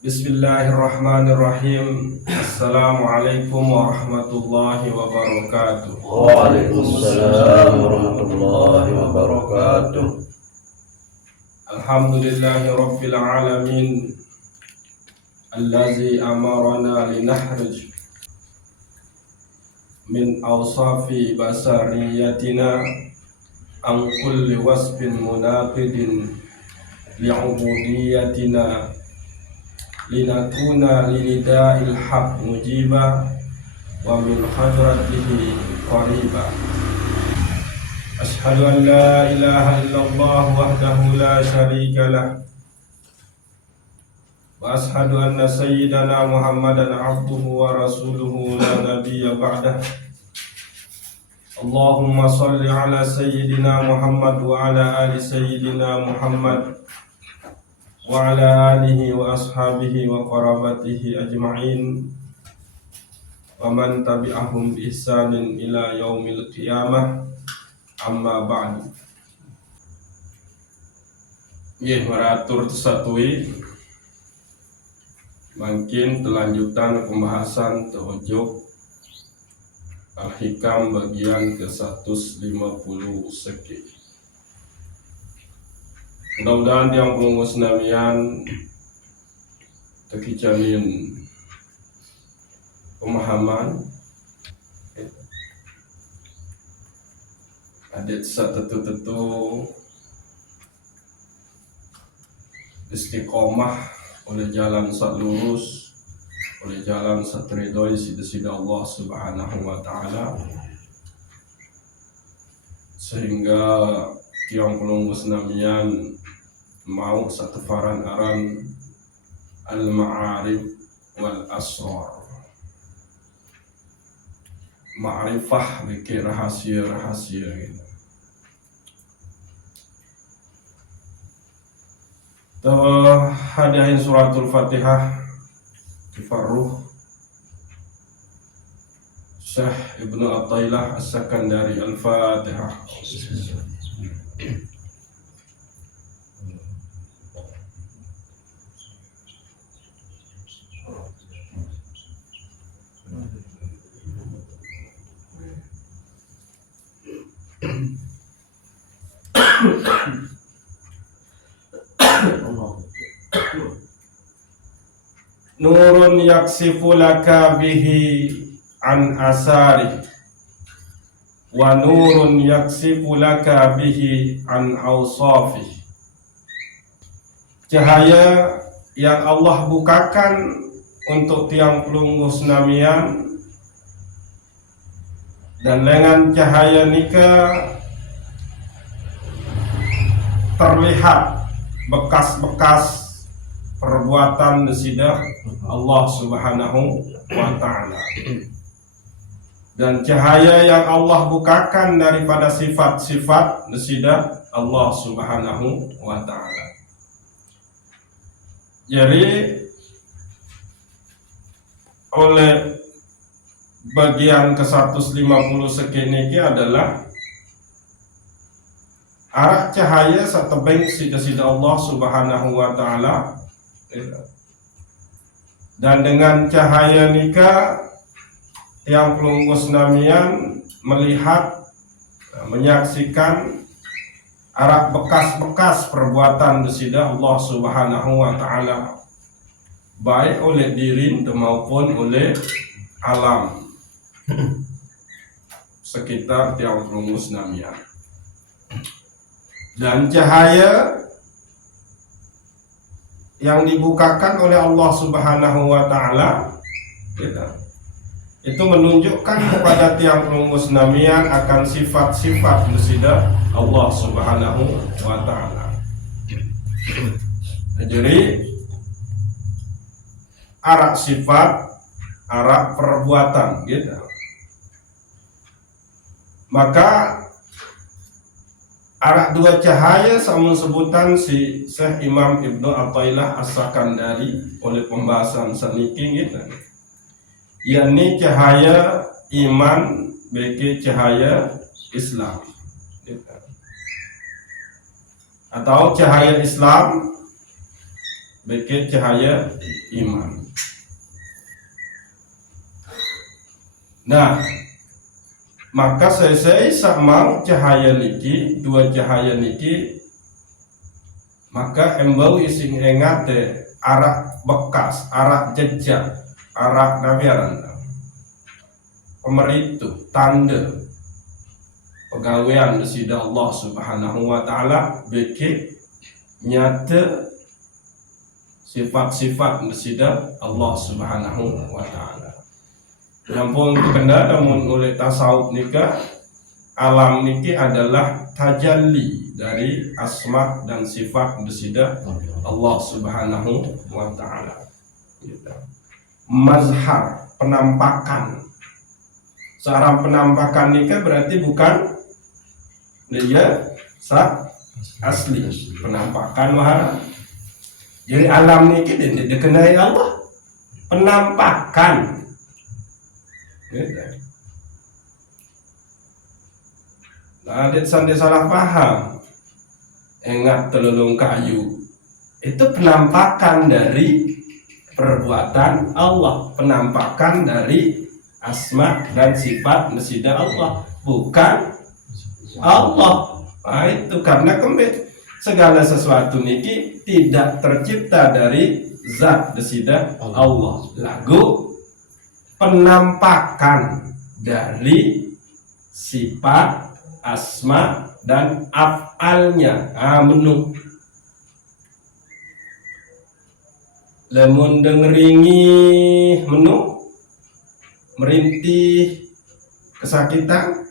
Bismillahirrahmanirrahim. Assalamualaikum warahmatullahi wabarakatuh. Waalaikumsalam warahmatullahi wabarakatuh. Alhamdulillahi rabbil alamin allazi amarana linahruj min awsafi basariyatina an kulli wasfin munaqidin li'ubudiyatina linakuna linida'il haq mujiba wa min hadratihi qariba. Ashhadu an la ilaha illallah wahdahu la syarika lah wa ashhadu anna sayyidana Muhammadan abduhu wa rasuluhu la nabiyya ba'dah. Allahumma salli ala sayyidina Muhammad wa ala ali sayyidina Muhammad wa ala alihi wa ashabihi wa qarabatihi ajma'in wa man tabi'ahum bi ihsanin ila yaumil qiyamah, amma ba'du. Nggih maratur tesatui mungkin kelanjutan pembahasan tajuk Al-Hikam bagian ke-150 seki. Mudah-mudahan yang pengungus namian terkijamin pemahaman adik satu-tentu istiqomah oleh jalan sak lurus, oleh jalan sak ridhoi sida Allah Subhanahu wa taala, sehingga tiang pelunggus namian mau satu faran aran al-ma'arif wal asrar, ma'rifah bikin rahasia-rahasia gitu. Hadirin suratul Fatihah Tifarruh Syekh Ibnu Athaillah As-Sakandari. Al-Fatihah. Nurun yaksifu laka bihi an asari wa nurun yaksifu laka bihi an awsafi. Cahaya yang Allah bukakan untuk tiang pelunggus namian, dan dengan cahaya nikah terlihat bekas-bekas perbuatan desidah Allah Subhanahu wa ta'ala. Dan cahaya yang Allah bukakan daripada sifat-sifat desidah Allah Subhanahu wa ta'ala. Jadi oleh bagian ke-150 sekini adalah arah cahaya satebeng sida Allah Subhanahu wa ta'ala. Dan dengan cahaya nikah yang pelunggus namian melihat, menyaksikan arah bekas-bekas perbuatan desida Allah Subhanahu wa ta'ala, baik oleh diri maupun oleh alam sekitar tiang pelunggus namian. Dan cahaya yang dibukakan oleh Allah Subhanahu wa ta'ala itu menunjukkan kepada tiang pelunggus namian akan sifat-sifat musida Allah Subhanahu wa ta'ala. Jadi arah sifat, arah perbuatan gitu. Maka arah dua cahaya sama sebutan si Syekh Imam Ibnu Athaillah As-Sakandari oleh pembahasan saniki gitu. Yakni cahaya iman bagi cahaya Islam gitu. Atau cahaya Islam bagi cahaya iman. Nah, maka saya sama cahaya niki, dua cahaya niki, maka embau ising ingat arak bekas, arak jejak, arak nabiaran, pemeritu, tanda pegawaian sida Allah Subhanahu wa taala beki nyata sifat-sifat sida Allah Subhanahu wa taala. Yang pun terkena namun oleh tasawuf nikah, alam niki adalah tajalli dari asma dan sifat bersida Allah Subhanahu wa taala. Mazhar, penampakan. Seorang penampakan nikah berarti bukan dia asli, penampakan wahana. Jadi alam niki dikenai Allah, penampakan. Nah, adik sandi salah paham. Ingat telulung kayu itu penampakan dari perbuatan Allah, penampakan dari asma dan sifat mesida Allah, bukan Allah. Nah, itu karena segala sesuatu niki tidak tercipta dari zat mesida Allah. Lagu penampakan dari sifat, asma dan af'alnya. Menu lemon dengeringi menu merintih kesakitan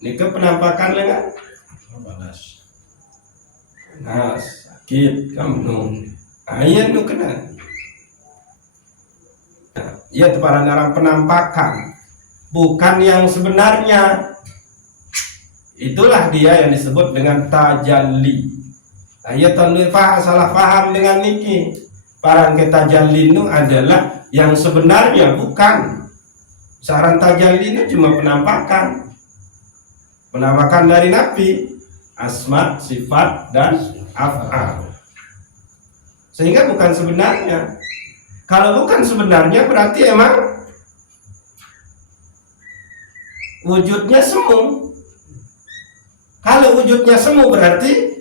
nika penampakan lengan nah sakit kamu ayat nu kena ya para narang penampakan bukan yang sebenarnya. Itulah dia yang disebut dengan tajalli. Ayat salah paham dengan niki. Para tajalli itu adalah yang sebenarnya, bukan. Saran tajalli itu cuma penampakan. Penampakan dari Nabi, asma, sifat dan af'al. Sehingga bukan sebenarnya. Kalau bukan sebenarnya berarti emang wujudnya semu. Kalau wujudnya semu berarti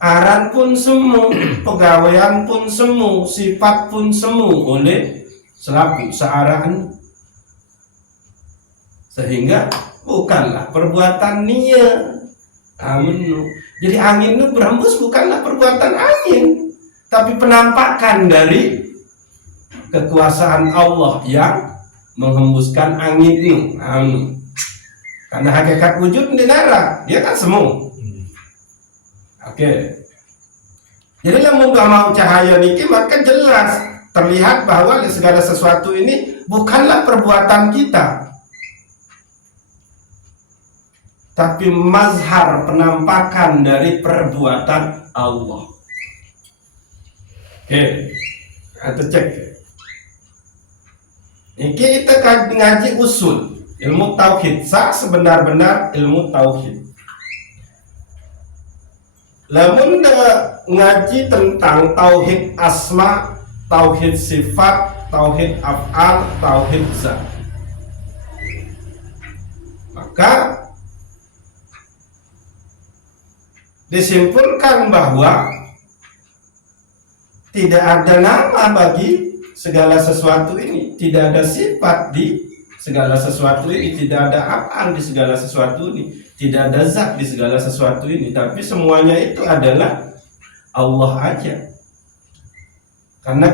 aran pun semu, pegawaian pun semu, sifat pun semu oleh selaku searaan. Sehingga bukanlah perbuatan nia. Jadi angin itu berhembus bukanlah perbuatan angin, tapi penampakan dari kekuasaan Allah yang menghembuskan angin itu. Karena hakikat wujud di nara, dia kan semu. Oke. Jadi lamun mau cahaya niki maka jelas terlihat bahwa segala sesuatu ini bukanlah perbuatan kita, tapi mazhar, penampakan dari perbuatan Allah. Oke, kita cek. Ini kita ngaji usul ilmu tauhid, sebenar-benar ilmu tauhid. Lamun ngaji tentang tauhid asma, tauhid sifat, tauhid af'al, tauhid zat, maka disimpulkan bahwa tidak ada nama bagi segala sesuatu ini, tidak ada sifat di segala sesuatu ini, tidak ada af'al di segala sesuatu ini, tidak ada zat di segala sesuatu ini, tapi semuanya itu adalah Allah aja. Karena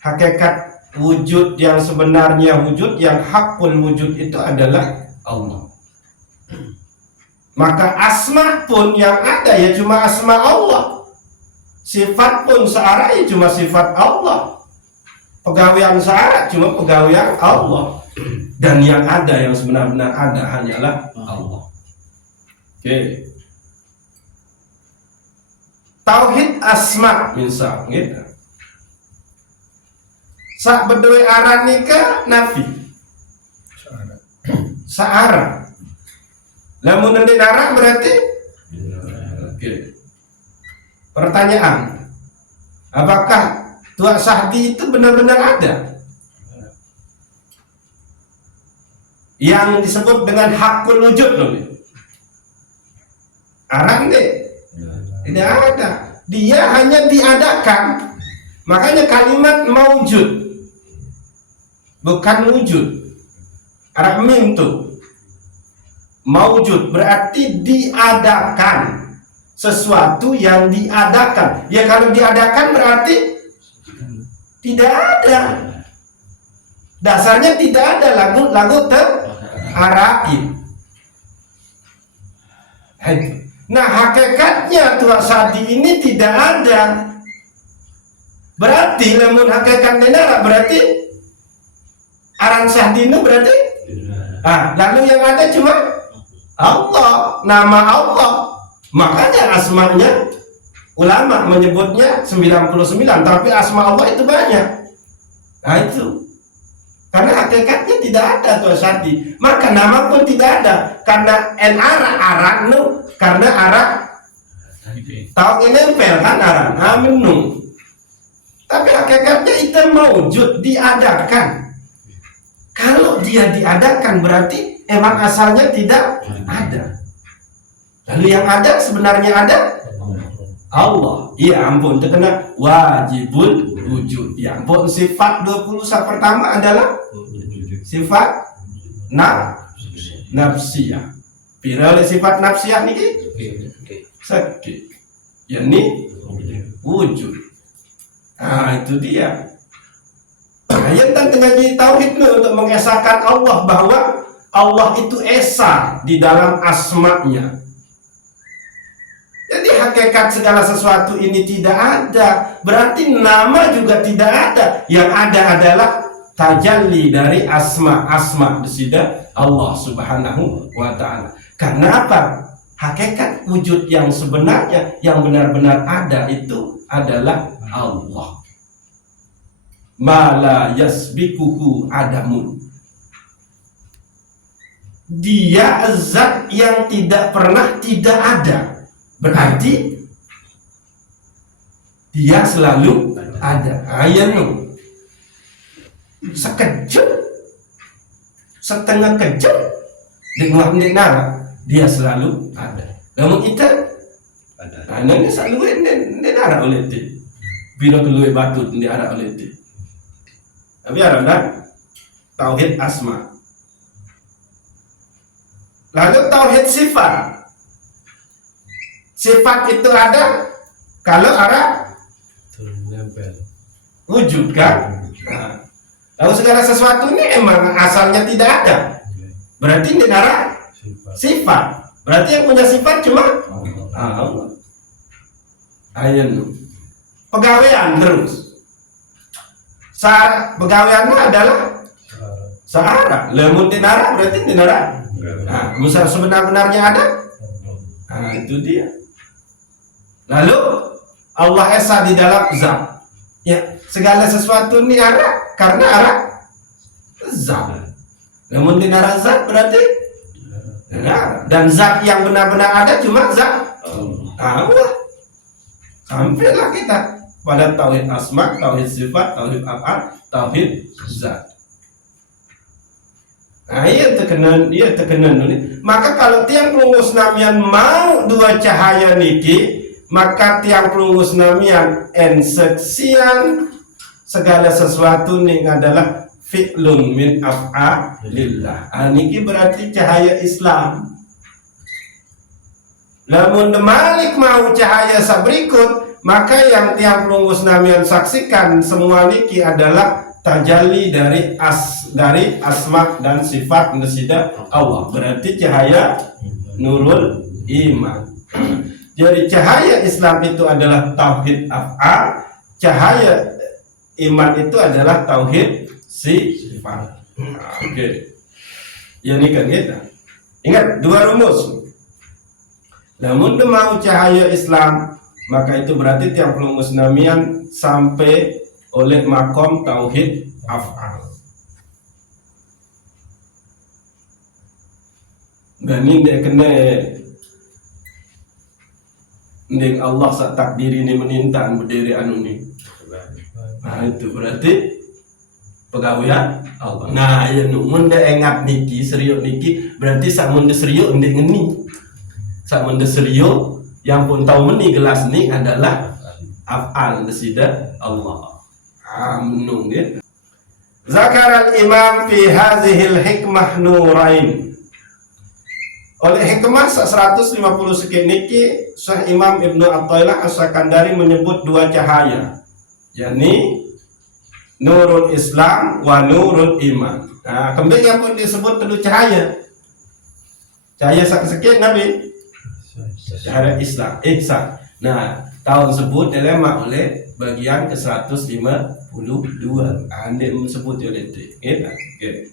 hakikat wujud yang sebenarnya, wujud yang hakul wujud itu adalah Allah. Maka asma pun yang ada ya cuma asma Allah, sifat pun searah ya cuma sifat Allah, pegawaian searah cuma pegawaian Allah, dan yang ada, yang sebenar-benar ada hanyalah Allah. Oke. Tauhid asma misal gitu. Sak bedoi aran nikah nafi searah. Lamun nanti darah berarti oke. Pertanyaan, apakah Tua Sahdi itu benar-benar ada? Yang disebut dengan hakul wujud loh. Arang deh, tidak ada. Dia hanya diadakan. Makanya kalimat maujud, bukan wujud. Arab mim tuh. Maujud berarti diadakan. Sesuatu yang diadakan. Ya kalau diadakan berarti tidak ada. Dasarnya tidak ada lagu terharaib. Nah hakikatnya Tua Sadi ini tidak ada. Berarti namun hakikat denara berarti Arang Sahdino berarti lalu yang ada cuma Allah, nama Allah. Makanya asmanya ulama menyebutnya 99, tapi asma Allah itu banyak. Nah itu karena hakikatnya tidak ada Tua Sadi, maka nama pun tidak ada karena arang nu, karena arang tahu nempel kan arang amenu. Tapi hakikatnya itu maujud, diadakan. Kalau dia diadakan berarti emang asalnya tidak ada. Lalu yang ada sebenarnya ada Allah. Ya ampun, itu kena wajibul wujud. Ya ampun, sifat 20 pertama adalah sifat nafsiyah. Pirale sifat nafsiyah niki sakit. Ya ini wujud. Nah itu dia. Ayat tentang ngaji tauhid untuk mengesahkan Allah bahwa Allah itu esa di dalam asma-Nya. Jadi hakikat segala sesuatu ini tidak ada. Berarti nama juga tidak ada. Yang ada adalah tajalli dari asma desidah Allah Subhanahu wa ta'ala. Karena apa? Hakikat wujud yang sebenarnya, yang benar-benar ada itu adalah Allah. Mala yasbikuhu adamun. Dia zat yang tidak pernah tidak ada. Berarti dia selalu ada. Ayanu sekejap, setengah kejap dengan dia selalu ada. Namun kita ini selalu ada oleh dia. Bila keluar batut dia ada oleh dia. Tapi ada tauhid asma. Lalu tauhid sifat. Sifat itu ada kalau ada wujud kan. Nah, lalu segala sesuatu ini emang asalnya tidak ada. Berarti ini ada sifat. Berarti yang punya sifat cuma Allah. Ayun. Pegawaian terus. Pegawaiannya adalah sahara. Lemun dinara berarti dinara. Nah, misal sebenar-benarnya ada. Nah, itu dia. Lalu Allah esa di dalam zat. Ya, segala sesuatu ini ada karena ada zat. Lemun dinara zat berarti dinara. Dan zat yang benar-benar ada cuma zat Allah. Sampailah kita pada tauhid asma, tauhid sifat, tauhid af'al, tauhid zat. Nah, iya tekenan ini. Maka kalau tiang pelungus namian mau dua cahaya niki, maka tiang pelungus namian enseksian segala sesuatu ini adalah fi'lun min af'alillah. Niki berarti cahaya Islam. Namun demalik mau cahaya sabrikut, maka yang tiang pelungus namian saksikan semua niki adalah tajalli dari asma dan sifat nasidah Allah. Berarti cahaya nurul iman. Jadi cahaya Islam itu adalah tauhid af'al, cahaya iman itu adalah tauhid sifat. Oke. Ya ini kan kita. Ingat dua rumus. Namun mau cahaya Islam, maka itu berarti tiang pelungus namian sampai oleh makom tauhid af'al. Dan ini dia kena Nding Allah sak takdiri ni menintan berdiri anu ni. Nah itu berarti pegawaian Allah. Nah ya nu mun engat niki serius niki berarti sak mun serius ndek ngeni. Sak mun serius yang pun tahu meni gelas ni adalah af'al desida Allah. Menung ya. Zakar al-imam fi hadhil hikmah nurain. Oleh hikmah 150 sekian niki Syekh Imam Ibnu Athaillah As-Sakandari menyebut dua cahaya, yakni nurul Islam wa nurul iman. Nah, kembali yang pun disebut dulu cahaya. Cahaya sekian Nabi. Cahaya Islam, ihsan. Nah, tahun sebut dilema oleh bagian ke 152. Anda sebut oleh itu.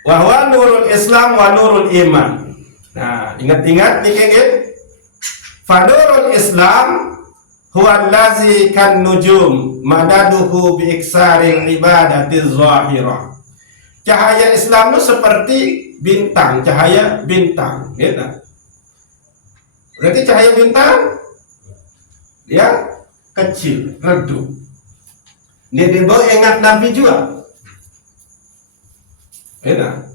Wahwa nurul Islam wa nurul iman. Nah, ingat-ingat nih kan? Fadurul Islam huwa allazi kan nujum madaduhu bi iksaril ibadati zahirah. Cahaya Islam itu seperti bintang, cahaya bintang, gitu. Berarti cahaya bintang ya kecil, redup. Dia dibawa ingat Nabi juga. Enak.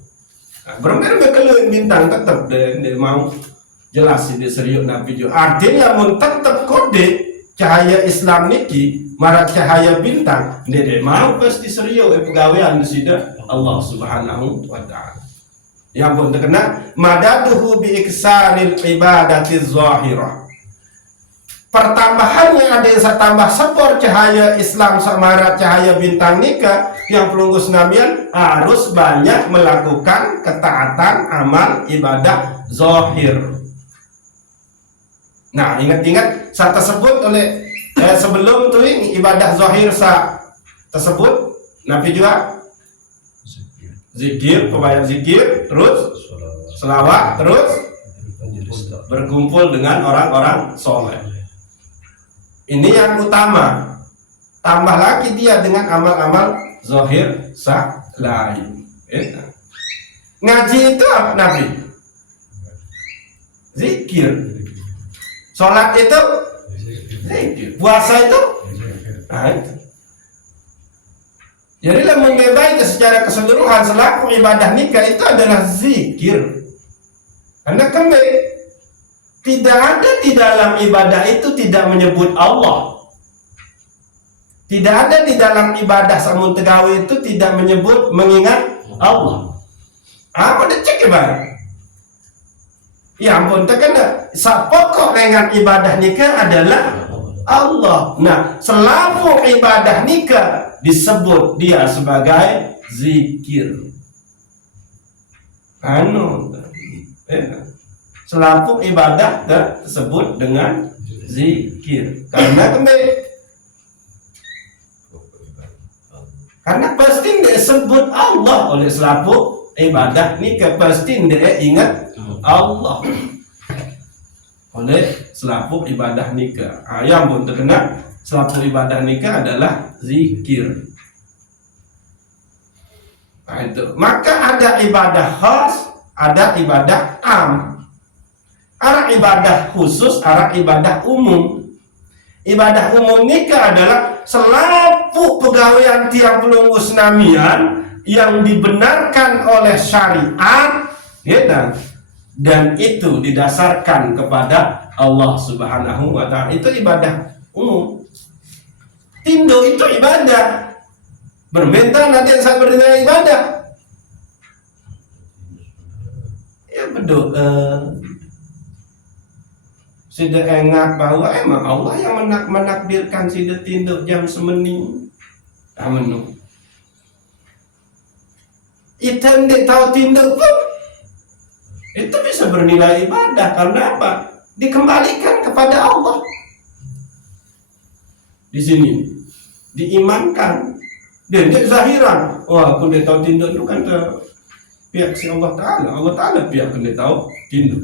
Bermain berkeluar bintang tetap dia mau jelas dia serius Nabi juga. Artinya mun tetap kode cahaya Islam niki marak cahaya bintang dia mau pasti serius pegawaian di sini Allah Subhanahu wa taala. Yang pun terkena madaduhu bi iksaril ibadati zahirah. Pertambahannya ada yang saya tambah sepor cahaya Islam sama cahaya bintang nikah yang pelunggus nabian harus banyak melakukan ketaatan amal ibadah zahir. Nah ingat-ingat saya tersebut oleh sebelum tu ibadah zahir saya tersebut Nabi juga zikir, pembayaran zikir, terus selawat, terus berkumpul dengan orang-orang soleh. Ini yang utama. Tambah lagi dia dengan amal-amal zahir lain. Ngaji itu apa Nabi? Zikir. Sholat itu zikir. Puasa itu nah itu. Jadi membebaskan secara keseluruhan selaku ibadah nikah itu adalah zikir. Karena kembali tidak ada di dalam ibadah itu tidak menyebut Allah. Tidak ada di dalam ibadah samun tegawe itu tidak menyebut mengingat Allah. Apa dia cek ibadah? Ya ampun terkena. Pokok dengan ibadah nikah adalah Allah. Nah, selama ibadah nikah disebut dia sebagai zikir. Selaku ibadah tersebut dengan zikir. Karena pasti dia sebut Allah oleh selaku ibadah nikah, pasti dia ingat Allah oleh selaku ibadah nikah. Yang pun terkena selaku ibadah nikah adalah zikir. Nah, itu. Maka ada ibadah khas, ada ibadah am. Arah ibadah khusus, arah ibadah umum. Ibadah umum nikah adalah selaku pegawaian tiang pelunggus namian yang dibenarkan oleh syariat, ya, dan itu didasarkan kepada Allah Subhanahu wa taala. Itu ibadah umum. Tindo itu ibadah. Berbentar nanti yang saya berdiri ibadah. Ya berdoa. Sudah ingat bahwa emang Allah yang menakdirkan sudah tinduk jam semeni. Amenu. Itu tidak tahu tinduk pun itu bisa bernilai ibadah karena apa? Dikembalikan kepada Allah. Di sini diimankan. Dan dia zahiran. Wah, aku tidak tahu tinduk itu kan pihak si Allah Taala. Allah Taala pihak tidak tahu tinduk.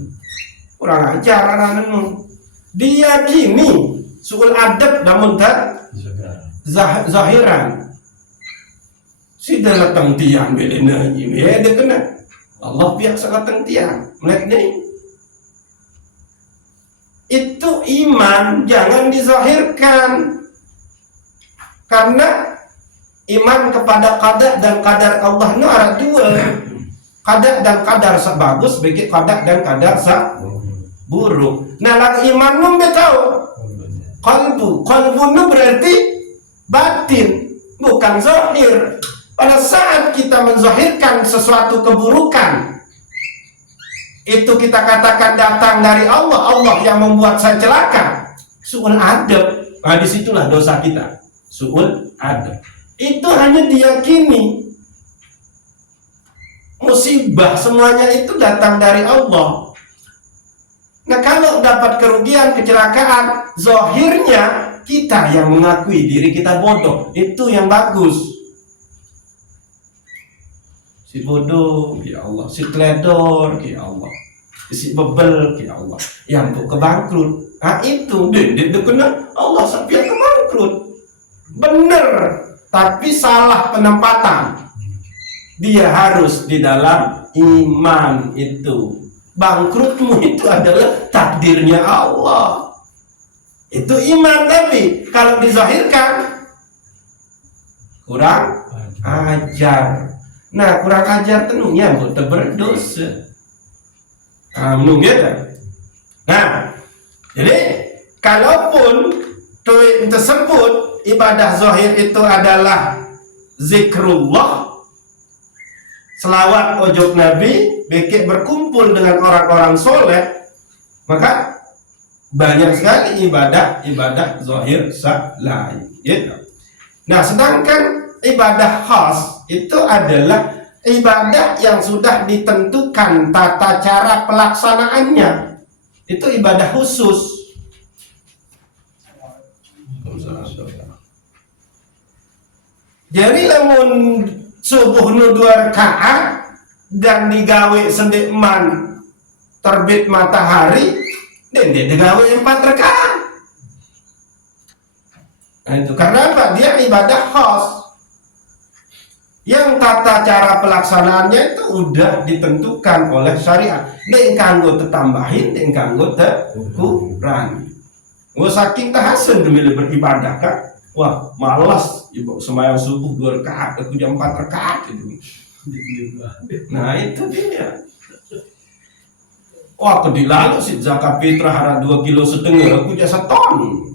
Kurang ajar anak-anak. Diyakini suul adab namun tak zahiran. Sudah datang tiang belena ini, dia kena. Allah pihak sangat tiang. Melihat ni. Itu iman, jangan dizahirkan. Karena iman kepada qada dan qadar Allah itu ada dua. Qada dan qadar sebagus, begitu qada dan qadar buruk. Nah, lagu iman nu tahu. Qalbu nu berarti batin, bukan zahir. Pada saat kita menzahirkan sesuatu keburukan, itu kita katakan datang dari Allah, Allah yang membuat saya celaka. Su'ul adab. Nah, disitulah dosa kita. Su'ul adab. Itu hanya diyakini. Musibah semuanya itu datang dari Allah. Nah, kalau dapat kerugian, kecelakaan, zahirnya kita yang mengakui diri kita bodoh. Itu yang bagus. Si bodoh, ya Allah. Si teledor, ya Allah. Si bebel, ya Allah. Yang kebangkrut. Nah, itu dia kena Allah sampai kebangkrut. Bener, tapi salah penempatan. Dia harus di dalam iman itu. Bangkrutmu itu adalah takdirnya Allah. Itu iman, tapi kalau dizahirkan kurang ajar. Nah, kurang ajar tentunya kita berdosa. Nah, jadi kalaupun tersebut ibadah zahir itu adalah zikrullah, selawat ojok Nabi, bekik berkumpul dengan orang-orang soleh, maka banyak sekali ibadah zahir lain. Gitu. Nah, sedangkan ibadah khas itu adalah ibadah yang sudah ditentukan tata cara pelaksanaannya. Itu ibadah khusus. Jadi lamun subuh nu 2 rakaat dan digawe sendikman terbit matahari, dan dia digawe 4 rakaat. Nah, itu karena apa? Dia ibadah khas. Yang tata cara pelaksanaannya itu udah ditentukan oleh syariat. Dia kanggo tetambahin, dia kanggo kurangi. Saking tahasen demi beribadah kan. Wah, malas ibu sembahyang subuh 2 rakaat, aku jam 4 rakaat itu. Nah, itu dia. Wah, aku dilalu sih zakat fitrah ada 2,5 kilo, aku jasa ton.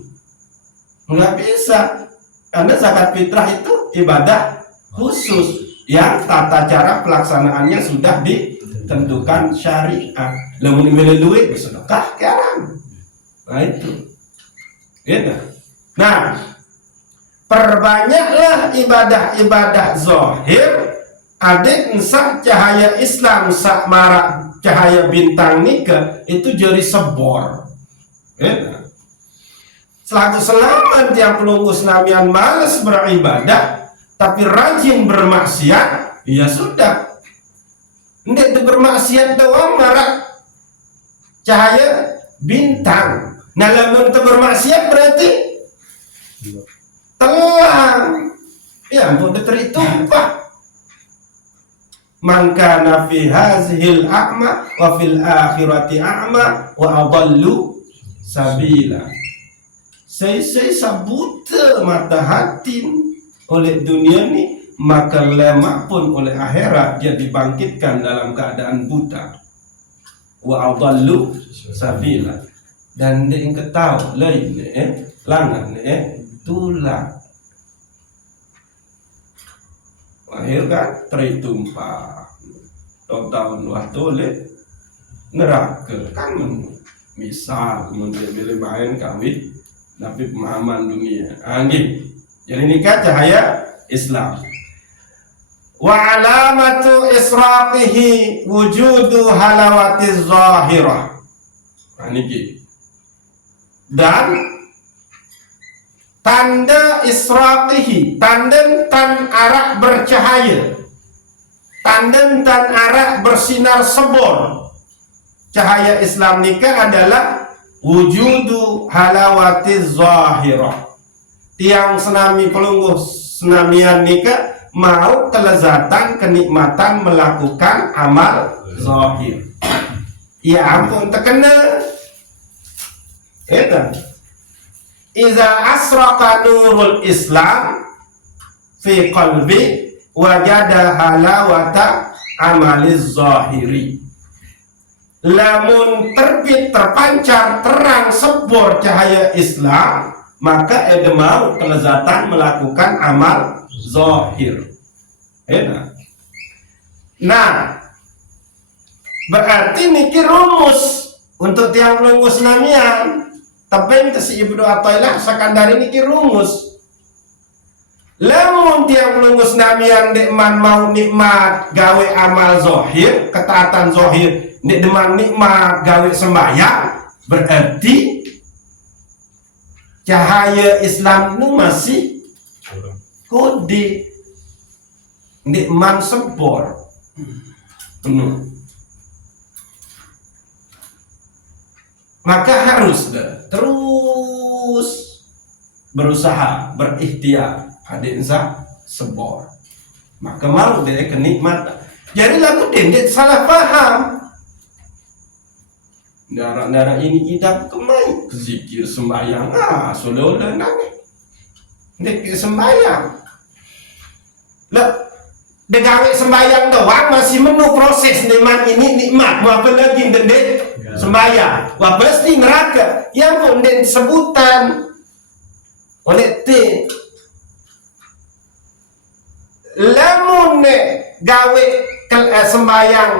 Nggak bisa. Karena zakat fitrah itu ibadah khusus yang tata cara pelaksanaannya sudah ditentukan syariat. Lamun milih duit bersedekah sekarang. Nah, itu. Gitu. Nah, perbanyaklah ibadah-ibadah zahir. Adik nsah cahaya Islam sak marak cahaya bintang nikah itu jadi sebor. Selaku selamat yang pelunggus namian malas beribadah tapi rajin bermaksiat, ya sudah. Ndek bermaksiat doang marak cahaya bintang. Nah, lamun bermaksiat berarti telang. Ya ampun, teritumpah. Man kana fi hazihil a'ma wa fil akhirati a'ma wa adallu sabila. Saya sabuta mata hati oleh dunia ni, maka lemah pun oleh akhirat dia dibangkitkan dalam keadaan buta. Wa adallu sabila. Dan dia ketahu lain langan tulang. Akhir kan teritumpah tahun waktu oleh neraka kan misal milih main kawin tapi pemahaman dunia anggih. Jadi nikah cahaya Islam. Wa alamatu israqihi wujudu halawati zahirah. Niki. Dan tanda israqihi, tanda tan arak bercahaya, tanda tan arak bersinar sebor. Cahaya Islam nikah adalah wujudu halawati zahirah. Tiang senami pelungguh senamian nikah mau kelezatan, kenikmatan melakukan amal zahir. Ya ampun, terkena Itu. Iza asraqa nurul Islam fi qalbi wajada halawata amaliz zahiri. Lamun terbit terpancar terang sebor cahaya Islam, maka ada mau kelezatan melakukan amal zahir. Nah, berarti niki rumus untuk tiang lungus namian. Tapi si Ibnu Athaillah sakandari niki rumus. Lamun tiang lungus namian dekman mau nikmat gawe amal zahir, ketaatan zahir, nek deman nikmat gawe sembahyang, berarti cahaya Islam itu masih kode nikmat sebor penuh. Maka harus terus berusaha, berikhtiar, hadinsa sebor. Maka mau dia kenikmatan. Jadi lagu dendet salah paham. Darah-darah ini idap kemai zikir sembahyang solola nangis nek sembahyang lah degawe sembahyang doang masih menu proses nikmat ini nikmat mau apa lagi dendek sembahyang wah pasti neraka yang pun den sebutan oleh T lamun gawe sembayang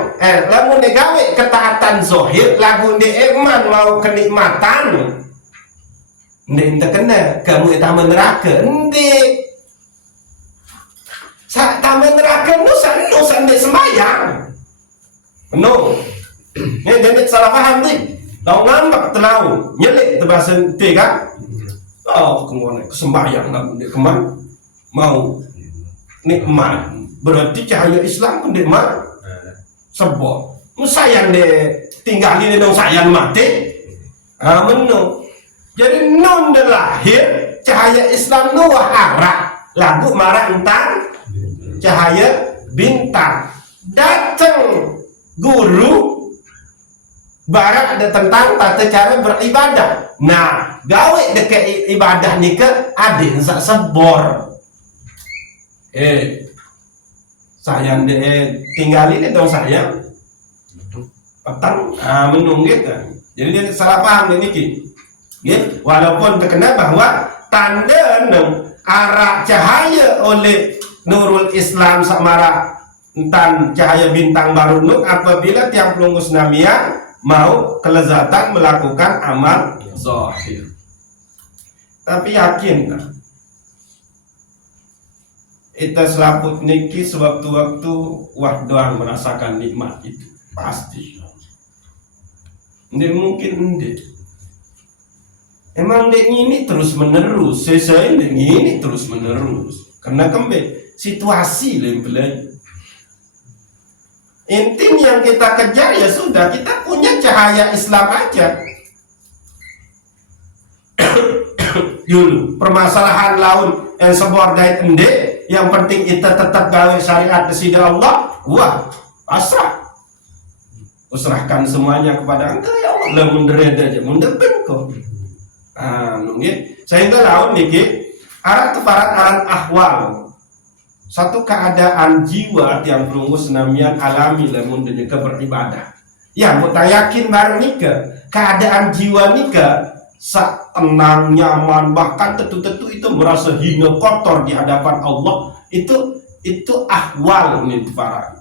lamun gawe ketaatan zahir lagu eman mau kenikmatan ente kena kamu taman neraka ente sak taman neraka nu sande sembayang no jadi salah paham nih tau ngambak tenau nyelik bahasa ente kan kemudian sembayang lagu keman mau nikmat berarti cahaya Islam pun nikmat sebab sayang deh tinggalin dong sayang mati menu jadi non de lahir cahaya Islam nu wahara lagu marah entang cahaya bintang datang guru barat ada tentang tata cara beribadah nah gawe dekat ibadah nika adin sak sebor sayang deh tinggalin dong sayang petang menunggit kan jadi dia salah paham ini gitu. Walaupun terkena bahwa tanda arah cahaya oleh nurul Islam samara tentang cahaya bintang baru nuk apabila tiap pelungus namian mau kelezatan melakukan amal zahir tapi yakin kita selaput niki sewaktu-waktu doang merasakan nikmat itu pasti. Ini mungkin emang ini terus menerus, saya ini terus menerus karena kembali situasi lain. Intinya yang kita kejar ya sudah kita punya cahaya Islam aja. Dulu permasalahan laun yang sebor dari ende yang penting kita tetap gawe syariat kesida Allah wah pasrah usrahkan semuanya kepada engkau ya Allah lah mundereda aja munderben kok nunggu sehingga laun niki arah teparan aran ahwal satu keadaan jiwa yang perungus namian alami lamun dunia beribadah ya mau yakin baru nika keadaan jiwa nika sak tenang, nyaman, bahkan tentu-tentu itu merasa hina kotor di hadapan Allah itu ahwal nih para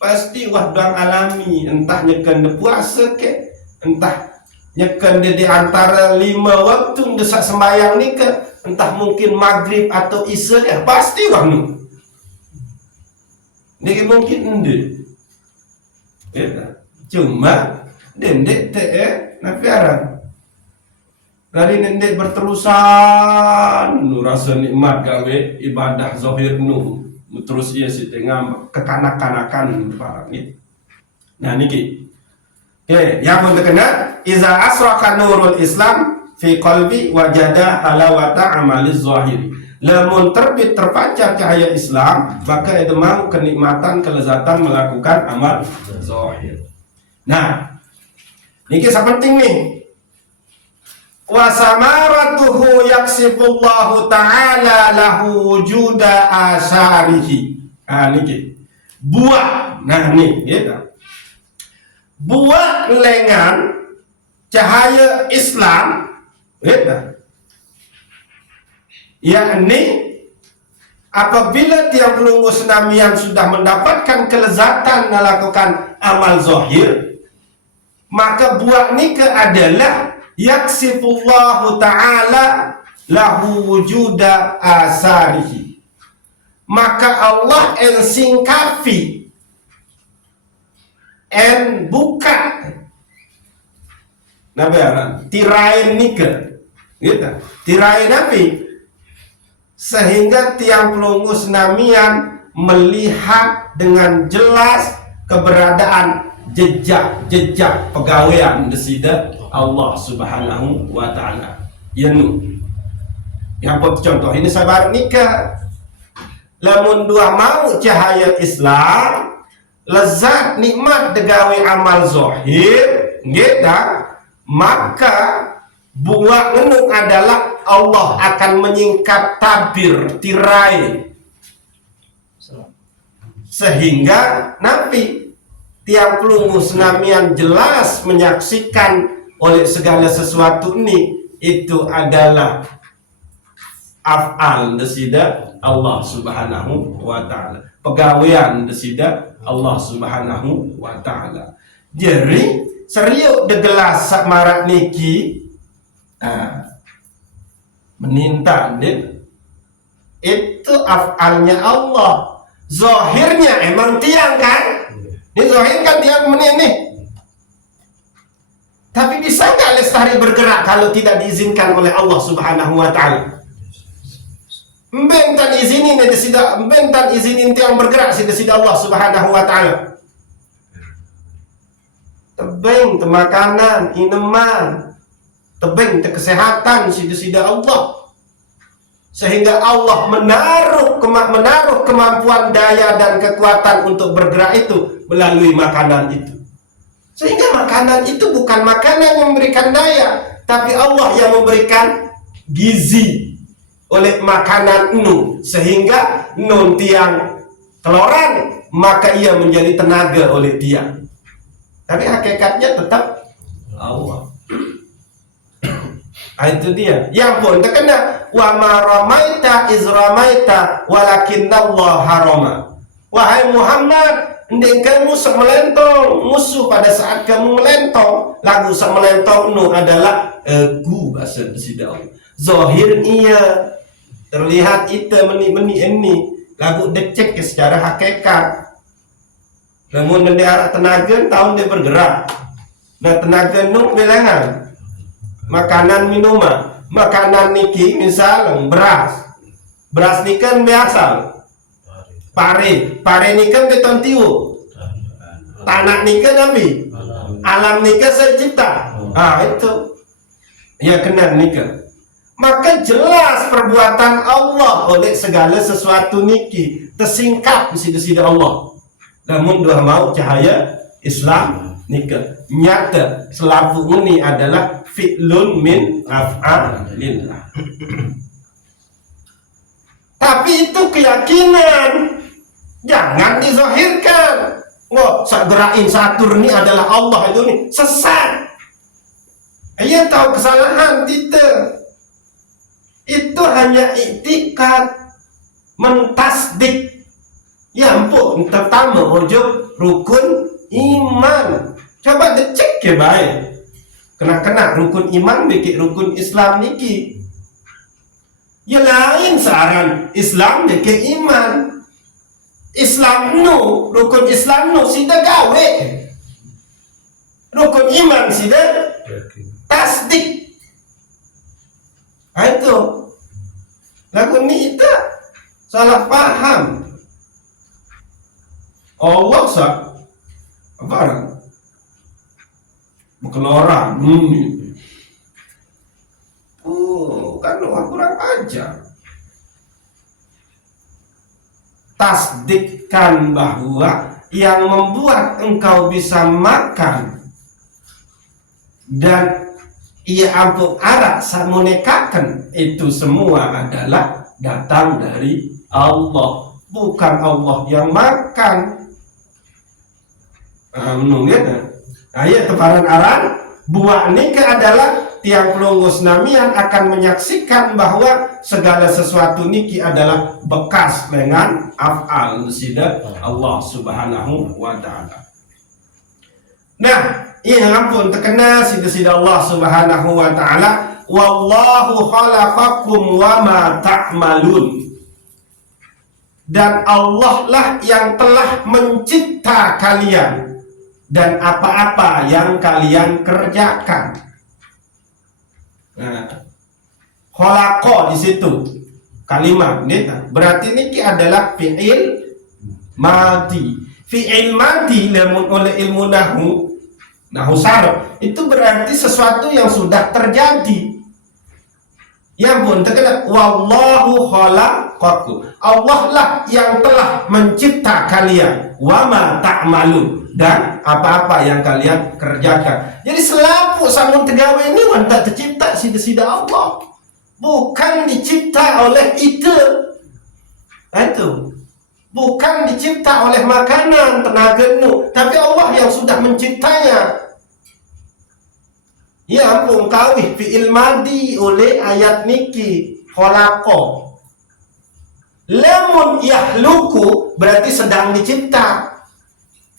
pasti wahdang alami entah nyekan puasa ke entah nyekan di antara 5 waktu desak sembahyang nih ke entah mungkin maghrib atau isya ya pasti wahnu ini mungkin cuma dendek nafiaran dari nendek berterusan nu rasa nikmat gawe ibadah zahir nu terus ia si tengah kekanak-kanakan para ini nah niki yang pun terkena iza asraqa nurul Islam fi qalbi wajada halawata amaliz zahiri lamun terbit terpancar cahaya Islam maka itu mau kenikmatan kelezatan melakukan amal zahir nah Ini kisah penting nih. Wa samaratuhu yaksifullahu ta'ala lahu wujuda asarihi. Niki buah. Nah nih gitu. Buah lengan cahaya Islam gitu. Yakni apabila tiang pelunggu senamian sudah mendapatkan kelezatan melakukan amal zahir, maka buah nikah adalah yaksifullahu ta'ala lahu wujuda asarihi. Maka Allah singkafi buka tirai nikah gitu. Tirai nabi sehingga tiang pelunggu senamian melihat dengan jelas keberadaan jejak pegawaian desida Allah Subhanahu wa ta'ala. Yang contoh ini sabar nikah. Lamun dua mau cahaya Islam, lezat nikmat degawe amal zahir, gitu, maka buah ngenung adalah Allah akan menyingkap tabir tirai sehingga nanti tiang pelunggu senamian jelas menyaksikan oleh segala sesuatu ini itu adalah af'al desida Allah Subhanahu wa ta'ala, pegawaian desida Allah Subhanahu wa ta'ala. Jadi seriuk degelas sak marak niki meninta itu af'alnya Allah, zahirnya emang tiang kan. Ini zahir kan tiang nih. Tapi bisa nggak lestari bergerak kalau tidak diizinkan oleh Allah Subhanahu wa ta'ala? Bentan izinin bentan izinin tiang bergerak sida Allah Subhanahu wa ta'ala. Tebeng makanan, ineman, tebeng kesehatan sida Allah. Sehingga Allah menaruh kemampuan daya dan kekuatan untuk bergerak itu melalui makanan itu. Sehingga makanan itu bukan makanan yang memberikan daya, tapi Allah yang memberikan gizi oleh makanan nu, sehingga nun tiang keloran maka ia menjadi tenaga oleh tiang. Tapi hakikatnya tetap Allah. Itu dia. Yang pun terkena wa ma ramaita iz ramaita walakinnallaha harama. Wahai Muhammad, ndek kamu semelentong musuh pada saat kamu melentong. Lagu semelentong nu adalah egu bahasa desida Allah. Zahir iya terlihat itu meni ini lagu decek secara hakikat. Namun mendiara tenaga tahun dia bergerak. Nah tenaga nu bilangan makanan minuman, makanan niki misal beras ni kan biasa pare ni kan beton tiu, tanah ni kan nabi, alam ni kan saya cipta. Itu ya kena nikah. Maka jelas perbuatan Allah oleh segala sesuatu niki tersingkap di sida Allah. Namun dua mau cahaya Islam nikah nyata selabu ini adalah fi'lun min af'alillah. Tapi itu keyakinan, jangan dizahirkan. Sak gerakin satur ini adalah Allah itu nih sesat. Ia tahu kesalahan kita. Itu hanya iktikad mentasdik. Ya ampun, pertama wujud rukun iman. Coba dicek ya baik. Kena rukun iman bikin rukun Islam niki. Ya lain saran Islam bikin iman. Islam nu, rukun Islam nu sida gawe. Rukun iman sida tasdik. Itu lagu ini itu salah paham. Allah apa berkeloran kan kurang ajar. Tasdikkan bahwa yang membuat engkau bisa makan dan ia ampun arak samunekakan, itu semua adalah datang dari Allah, bukan Allah yang makan. Menunggu ayat teparan aran buah nikah adalah tiang pelunggus namian akan menyaksikan bahwa segala sesuatu niki adalah bekas dengan af'al sida Allah subhanahu wa ta'ala. Nah, iya ampun terkena sida Allah subhanahu wa ta'ala, wallahu khalaqakum wa ma ta'malun, dan Allah lah yang telah mencipta kalian dan apa-apa yang kalian kerjakan. Nah, khalaqa di situ kalimat nita berarti niki adalah fi'il madi. Fi'il madi lamun oleh ilmu nahu sarf itu berarti sesuatu yang sudah terjadi. Ya pun terkena wallahu khalaqakum, Allah lah yang telah mencipta kalian, wa ma ta'malun, dan apa-apa yang kalian kerjakan. Jadi selapu samun tegawe ini wanita tercipta sida-sida Allah, bukan dicipta oleh ide. Itu bukan dicipta oleh makanan tenaga nu, tapi Allah yang sudah menciptanya. Ya ampun kawih fi'il madi oleh ayat niki khalaqa. Lamun yahluku berarti sedang dicipta,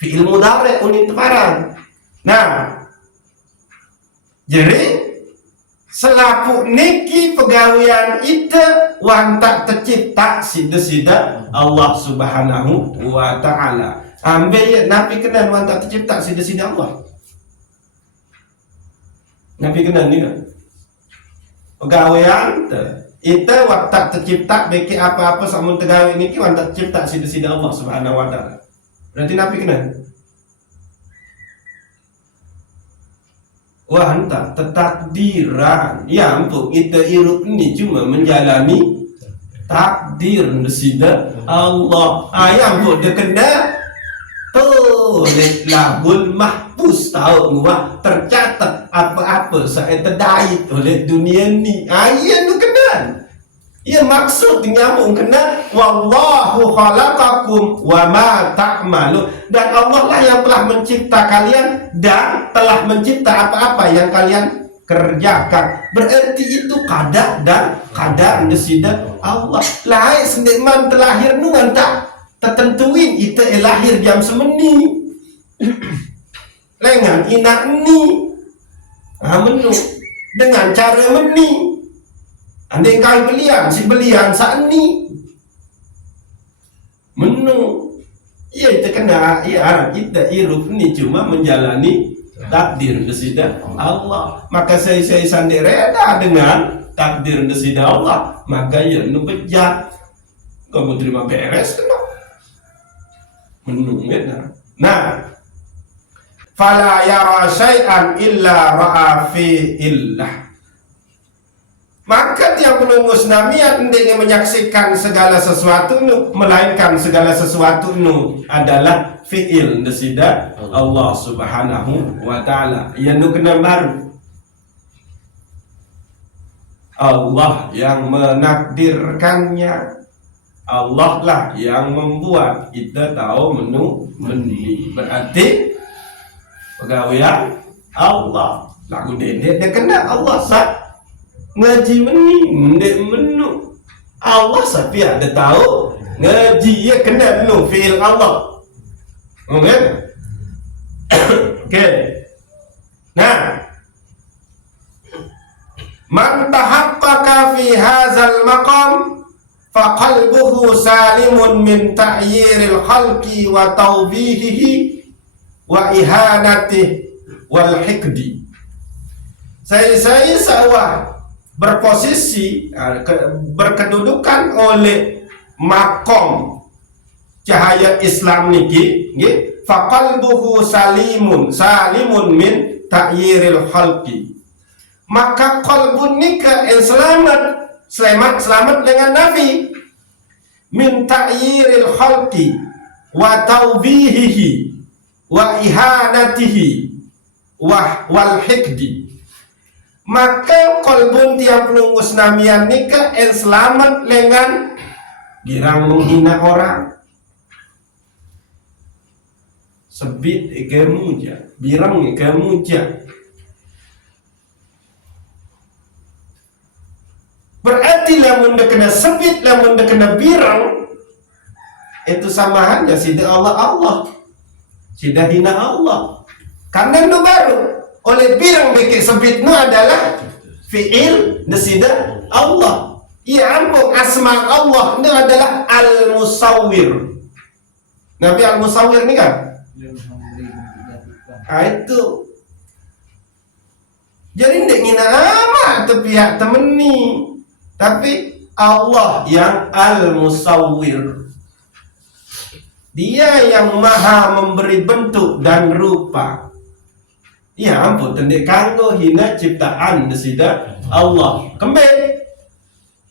fi'il mudhari unit teparan. Nah, jadi selaku niki pegawean itu wantak tercipta sida-sida Allah subhanahu wa ta'ala. Ambil nabi kenal wantak tercipta sida-sida Allah. Nabi kenal ni kan pegawean itu waktu tercipta beki apa-apa samun tegawe niki wantak tercipta sida-sida Allah subhanahu wa ta'ala. Berarti nabi kenal. Wah entah takdiran. Ya ampun, kita hidup ini cuma menjalani takdir sida Allah. Ya ampun, dia kena tulis lahul mahfuz, tahu muah tercatat apa-apa saya terdait oleh dunia ni. Ya tu kena. Ya maksud nyambung kena wallahu khalaqakum wa ma ta'malun, dan Allah lah yang telah mencipta kalian dan telah mencipta apa-apa yang kalian kerjakan. Berarti itu qada dan qadar desida Allah. Lai sendeman terlahir nu tak tertentuin itu lahir jam semeni. Lengan inak ni. Menu dengan cara meni. Andai kau belian, si belian saat ni menu. Ya kita kena, ya kita hidup ni cuma menjalani takdir desida Allah. Maka saya sandi reda dengan takdir desida Allah. Maka ya nu bejat. Kamu terima beres kena. Menu kan. Nah, fala yara syai'an illa ra'a fi illah. Maka tiang penunggus namiat hendaknya menyaksikan segala sesuatu nu, melainkan segala sesuatu nu adalah fi'il desida Allah subhanahu wa ta'ala. Yang nu kena baru Allah yang menakdirkannya, Allah lah yang membuat. Kita tahu menu berarti pegawaian Allah. Lagu dia kena Allah sah ngaji menu Allah sapi ada tahu ngaji ya kena menu fi'il Allah. Mungkin okey. Nah, man tahaqqaqa fi hadzal maqam fa qalbuhu salimun min ta'yiril khalqi wa tawbihihi wa ihanatihi wal hikdi. Saya sawah berposisi berkedudukan oleh makom cahaya Islam niki nggih, faqalbuhu salimun min ta'yiril khalqi, maka qalbun nika selamat dengan Nabi min ta'yiril khalqi wa tawbihihi wa ihanatihi wal hikdi. Maka kolbun tiap pelunggus namian nikah en selamat dengan girang menghina orang. Sebit ikemuja, birang ikemuja. Berarti lamun kena sebit, lamun kena birang, itu sama hanya sida Allah, sida hina Allah. Karena itu baru oleh birang bikin sebit itu adalah fi'il desida Allah. Ya ampun, asma Allah itu adalah al-musawwir. Nabi al-musawwir ini kan? Itu. Jadi tidak ngina amat pihak temen nih. Tapi Allah yang al-musawwir. Dia yang maha memberi bentuk dan rupa. Ya ampun, tendek kanggo hina ciptaan desida Allah. Kembali.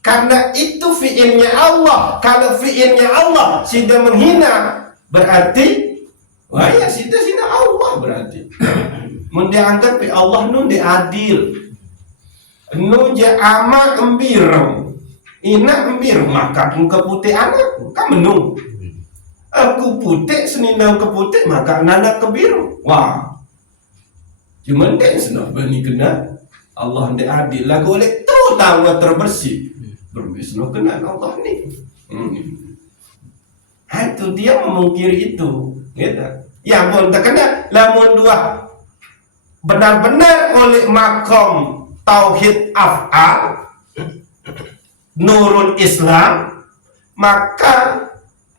Karena itu fi'ilnya Allah. Kalau fi'ilnya Allah sudah menghina, berarti wah ya sudah Allah berarti. Mun dianggap Allah nun adil. Nu ja ama embirong. Ina embirong maka keputih anak kan menung. Aku putih seninang keputih maka anak kebiru. Wah. Cuman deh senang bani kena Allah ndi adil lagu oleh tu tahu terbersih. Berbisno kena Allah ni. Itu dia memungkiri itu, gitu. Ya pun terkena lamun dua benar-benar oleh makom tauhid af'al nurul Islam, maka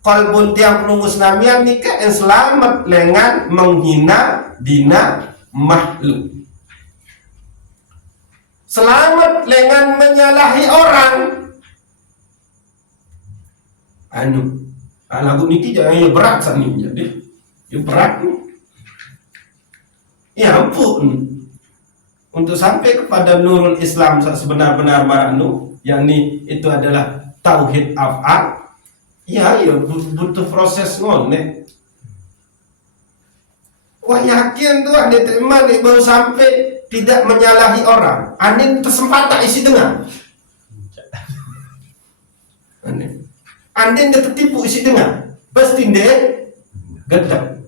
kalbun tiang pelunggus namian nikah yang selamat dengan menghina dina makhluk, selamat dengan menyalahi orang. Lagu niki jangan ya berat sani jadi ya berat nih. Ya ampun, untuk sampai kepada nurul Islam sebenar-benar maranu, yakni itu adalah tauhid af'al. Ya butuh proses ngone. Wah yakin tuh ada teman nih baru sampai tidak menyalahi orang. Anin kesempatan isi dengar. Andin dia tertipu isi dengar, pasti dia gedek.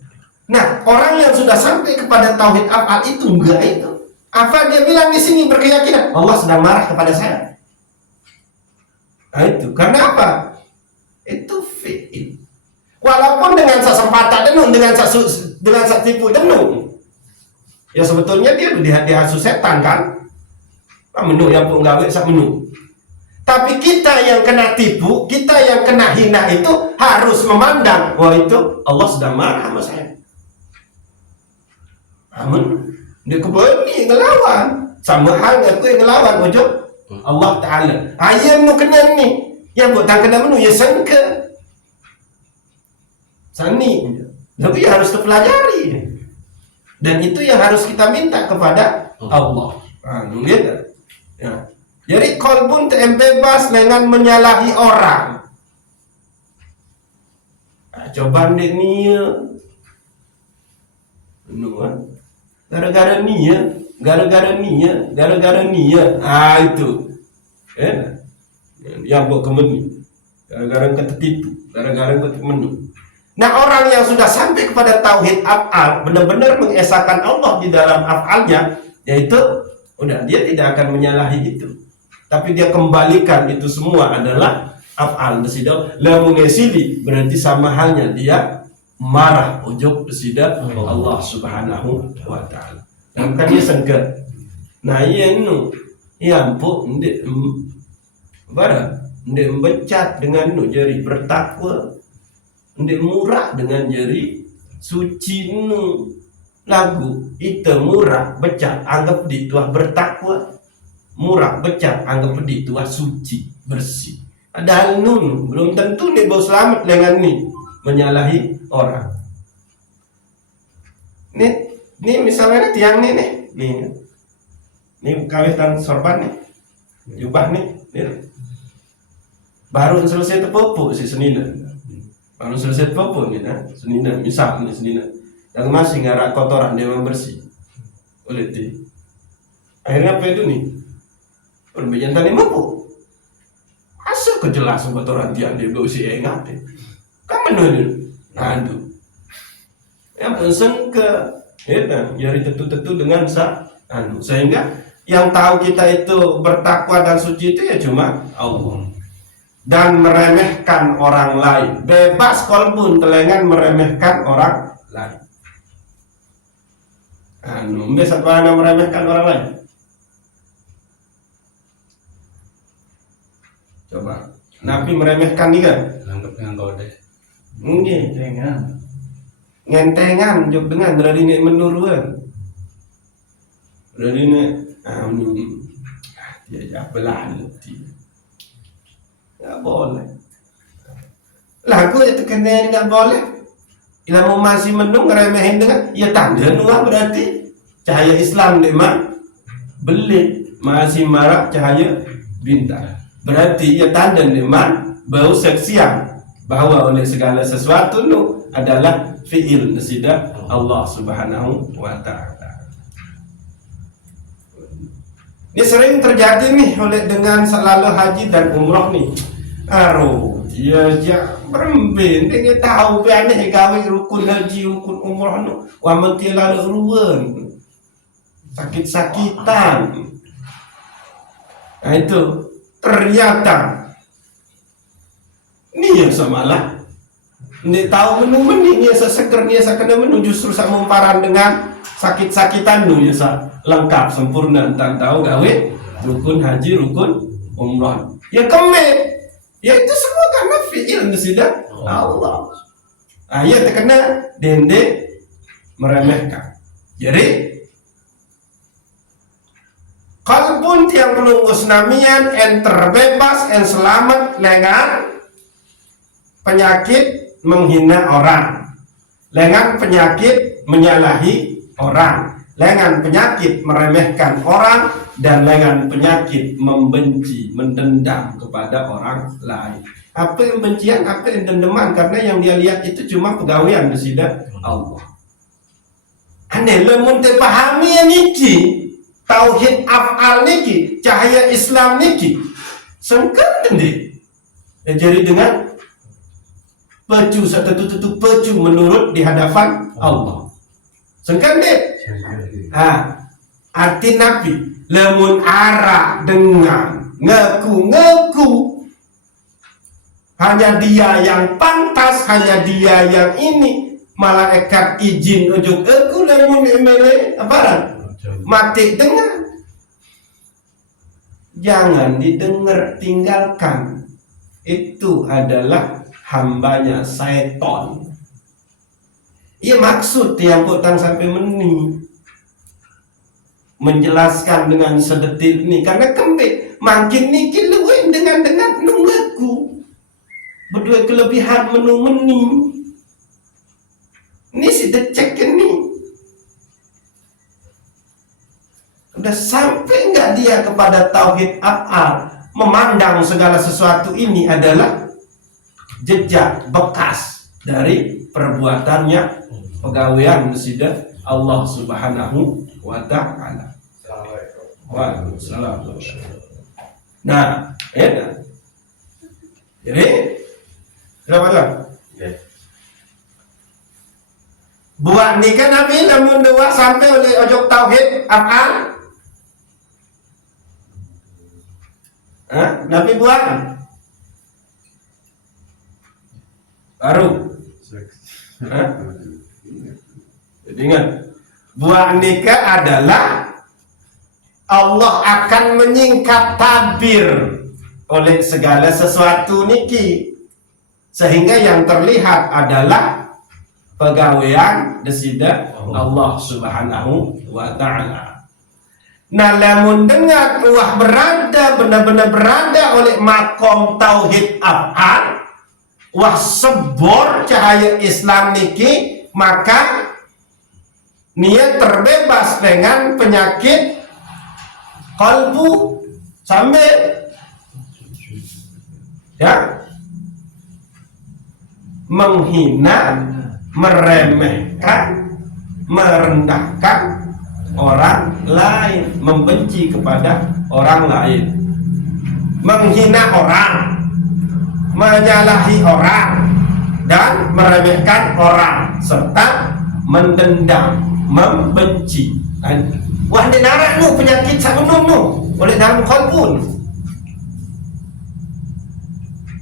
Nah, orang yang sudah sampai kepada tauhid af'al itu enggak itu. Apa dia bilang di sini berkeyakinan Allah sedang marah kepada saya. Nah itu karena apa? Itu fi'il. Walaupun dengan sesempatan denung, dengan tipu denung, ya sebetulnya dia dihasut setan kan? Menu yang pun gawe sak menu. Tapi kita yang kena tipu, kita yang kena hina itu harus memandang, wah itu Allah sedang marah sama saya. Amin. Dia kebeli ngelawan, sama halnya aku yang ngelawan ojo Allah Taala. Ayam nu kena ni, yang buat tak kena menu ya sangka, sani. Tapi harus dipelajari, dan itu yang harus kita minta kepada Allah. Gitu. Ya. Jadi kolbun bebas dengan menyalahi orang. Coba deh nia, gara-gara nia, itu, yang buat kemeni, gara-gara ketetipu, gara-gara ketemenu. Nah orang yang sudah sampai kepada tauhid af'al, benar-benar mengesahkan Allah di dalam af'alnya, yaitu udah dia tidak akan menyalahi itu. Tapi dia kembalikan itu semua adalah af'al desidah lamun yasili, berarti sama halnya dia marah ujub desidah Allah Subhanahu wa taala. Dan kan dia sengke. Nah iya nu, ya ampun ndek bara, ndek becat dengan nu jari bertakwa, ndek murah dengan jari suci nu. Lagu itu murah becat anggap di tuah bertakwa. Murah becat anggap di tuah suci bersih. Padahal nun belum tentu dia bau selamat dengan nih menyalahi orang. Nih misalnya tiang nih kawitan sorban nih, jubah nih. Baru selesai terpopo si senina. Baru selesai terpopo nih, senina misal nih senina. Dan masih ngarak kotoran dia membersih. oleh ti. Akhirnya apa itu nih? Perbejan tani mampu. Asal kejelasan buat orang tiang dia berusia ingat deh. Kamu nanya, nandu. Yang penting ke, ya tentu dengan sehingga yang tahu kita itu bertakwa dan suci itu ya cuma Allah. Dan meremehkan orang lain, bebas kolbun telengan meremehkan orang lain. Biasa mana meremehkan orang lain? Coba, Nabi meremehkan dia kan? Anggap dengan kau deh. Mungkin ngentengan jok dengan dari ini menurun. Dari ini dia belah nanti. Nggak boleh. Lagu itu kena nggak boleh. Ilmu masih menung ngeremehin dengan ya tanda nuah berarti cahaya Islam memang belit masih marah cahaya bintang. Berarti ya tanda memang bau seksian bahwa oleh segala sesuatu nu adalah fiil nasidah Allah Subhanahu wa taala. Ini sering terjadi nih oleh dengan selalu haji dan umroh nih. Ya berembin dia tahu aneh gawe rukun haji rukun umroh nu wa mati lalu ruwen. Sakit-sakitan. Nah itu ternyata ini yang samalah ini tahu menu ini seseger ini sakena menu justru sama umparan dengan sakit-sakitan nu ya lengkap sempurna tentang tahu gawe rukun haji rukun umrah ya kemit ya itu semua karena fi'il sudah Allah. Ya terkena dende meremehkan. Jadi kalpun tiang pelunggus namian en terbebas en selamat dengan penyakit menghina orang, dengan penyakit menyalahi orang, dengan penyakit meremehkan orang, dan dengan penyakit membenci, mendendam kepada orang lain. Apa yang bencian, apa yang dendaman, karena yang dia lihat itu cuma pegawaian desidat Allah. Aneh, lemun te pahami yang niki, tauhid af'al niki, cahaya Islam niki, sengkan tendi. Ya, jadi dengan pecu satu pecu menurut di hadapan Allah. Sengkan deh. Arti Nabi lemun ara dengan ngaku hanya dia yang pantas, hanya dia yang ini, malaikat izin ujuk aku lemun emele apa mati dengar, jangan didengar, tinggalkan. Itu adalah hambanya syaitan. Iya maksud yang potang sampai menjelaskan dengan sedetil ini karena kembali makin niki luwih dengan nunggu berdua kelebihan meni ini si decek ini udah sampai nggak dia kepada tauhid af'al, memandang segala sesuatu ini adalah jejak bekas dari perbuatannya pegawaian sudah Allah Subhanahu wa ta'ala. Waalaikumsalam. Nah, ya. Jadi berapa? Buat nikah Nabi namun dua sampai oleh ojok tauhid af'al. Nabi buat baru. Jadi ingat, buah nikah adalah Allah akan menyingkat tabir oleh segala sesuatu niki, sehingga yang terlihat adalah pegawaian desida Allah Subhanahu wa ta'ala. Nah, lamun dengar wah berada benar-benar berada oleh makom tauhid af'al, wah sebor cahaya Islam niki, maka niat terbebas dengan penyakit kalbu sampai ya menghina, meremehkan, merendahkan orang lain, membenci kepada orang lain, menghina orang, menyalahi orang, dan meremehkan orang, serta mendendam, membenci. Wah, ini narak nu penyakit sabunum nu oleh dalam kolbun.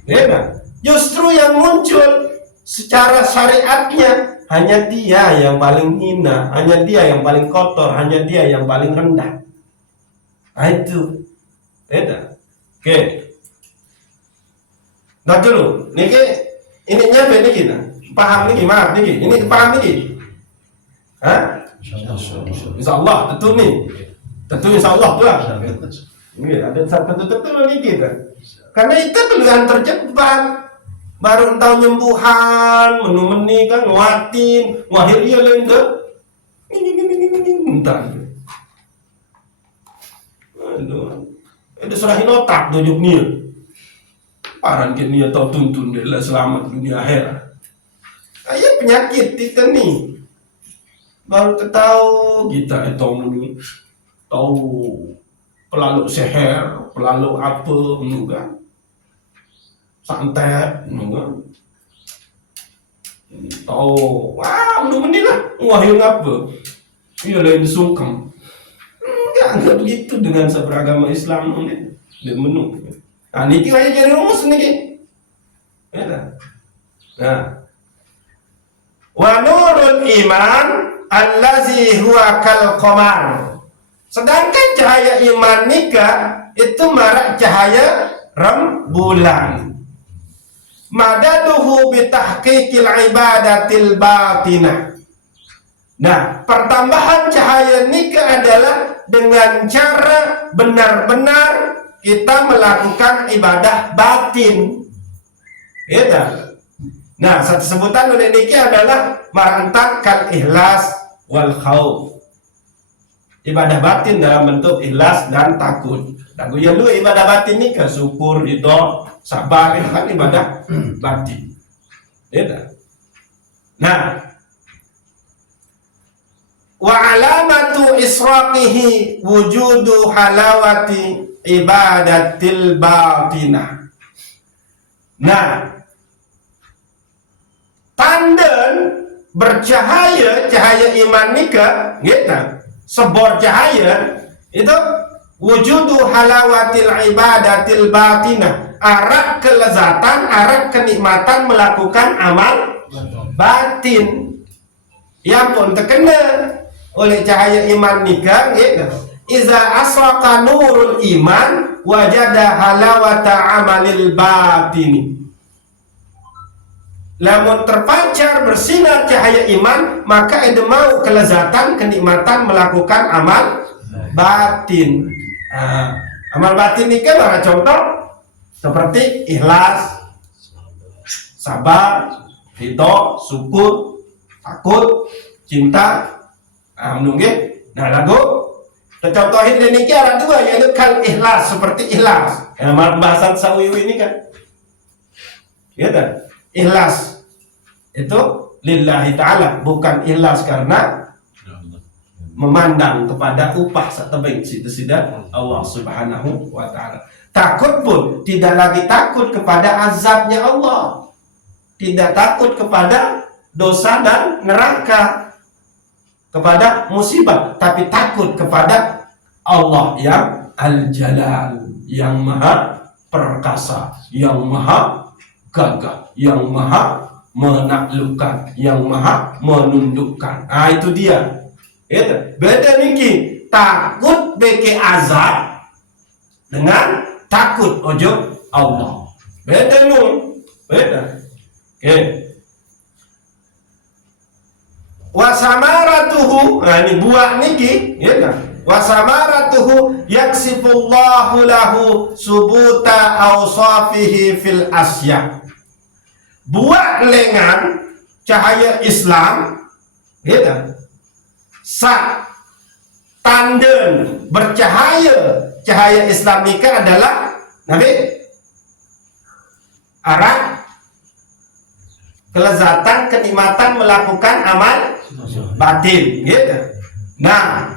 Ya, justru yang muncul secara syariatnya hanya dia yang paling hina, hanya dia yang paling kotor, hanya dia yang paling rendah. Nah, itu beda. Oke. Nah dulu, niki ininya beda kita. Paham niki, maaf niki. Ini paham niki. Hah? Insyaallah, tentu nih. Tentu insyaallah tuh. Ini ada satu niki kan. Karena itu pilihan terjebak. Baru tahu nyembuhan, menu-meni kan, nguatin, ngahir iya lain ke. Entah. Aduh. Ada serahin otak tunjuk nia. Paran ke nia tau tuntun dia lah selamat dunia akhirat. Ayah penyakit kita nih. Baru tahu kita itu menu tahu pelaluk seher, pelaluk apa enggak. Santai, enggak. Tahu, wah, menu lah, wahyu apa? Iya lain sungkem. Enggak begitu dengan seberagama Islam ini, dia menu. Nah, niki aja jadi rumus niki. Ya. Nah, wa nurul iman allazi huwa kal qamar. Sedangkan cahaya iman nikah itu marak cahaya rembulan. Madaduhu bitahqiqil ibadatil batinah. Nah, pertambahan cahaya nikah adalah dengan cara benar-benar kita melakukan ibadah batin. Ya. Nah, satu sebutan oleh nikah adalah marantak kal ikhlas wal khauf. Ibadah batin dalam bentuk ikhlas dan takut. Lagu yang lu ibadah batin nikah syukur itu sabar itu kan ibadah batin. Ya. Nah, wa alamatu israqihi wujudu halawati ibadatil batinah. Nah, tanda bercahaya cahaya iman nikah, gitu. Sebor cahaya itu wujudu halawatil ibadatil batinah, arak kelezatan, arak kenikmatan melakukan amal batin yang pun terkena oleh cahaya iman nikah, gitu. Iza asraqa nurul iman wajada halawata amalil batini. Lamun terpancar bersinar cahaya iman, maka ada mau kelezatan, kenikmatan melakukan amal batin. Amal batin ini kan ada contoh seperti ikhlas, sabar, ridho, syukur, takut, cinta. Menunggu. Nah, lagu contohin ini ada dua, yaitu kal ikhlas, seperti ikhlas. Bahasan sawiwi ini kan, gitu. Ikhlas itu lillahi ta'ala, bukan ikhlas karena memandang kepada upah setebing situ Allah subhanahu wa ta'ala. Takut pun tidak lagi takut kepada azabnya Allah, tidak takut kepada dosa dan neraka, kepada musibah, tapi takut kepada Allah yang al-jalal, yang maha perkasa, yang maha gagah, yang maha menaklukkan, yang maha menundukkan. Itu dia. Beda niki takut beke azab dengan takut ojo Allah. Beda nu. Beda. Oke. Wasamaratuhu, ini buah niki, ya kan? Wasamaratuhu yaksifullahu lahu subuta awsafihi fil asya. Buah lengan cahaya Islam, ya kan? Tanda bercahaya cahaya Islam nikah adalah nabi arah kelezatan, kenikmatan melakukan amal batin, gitu. Nah,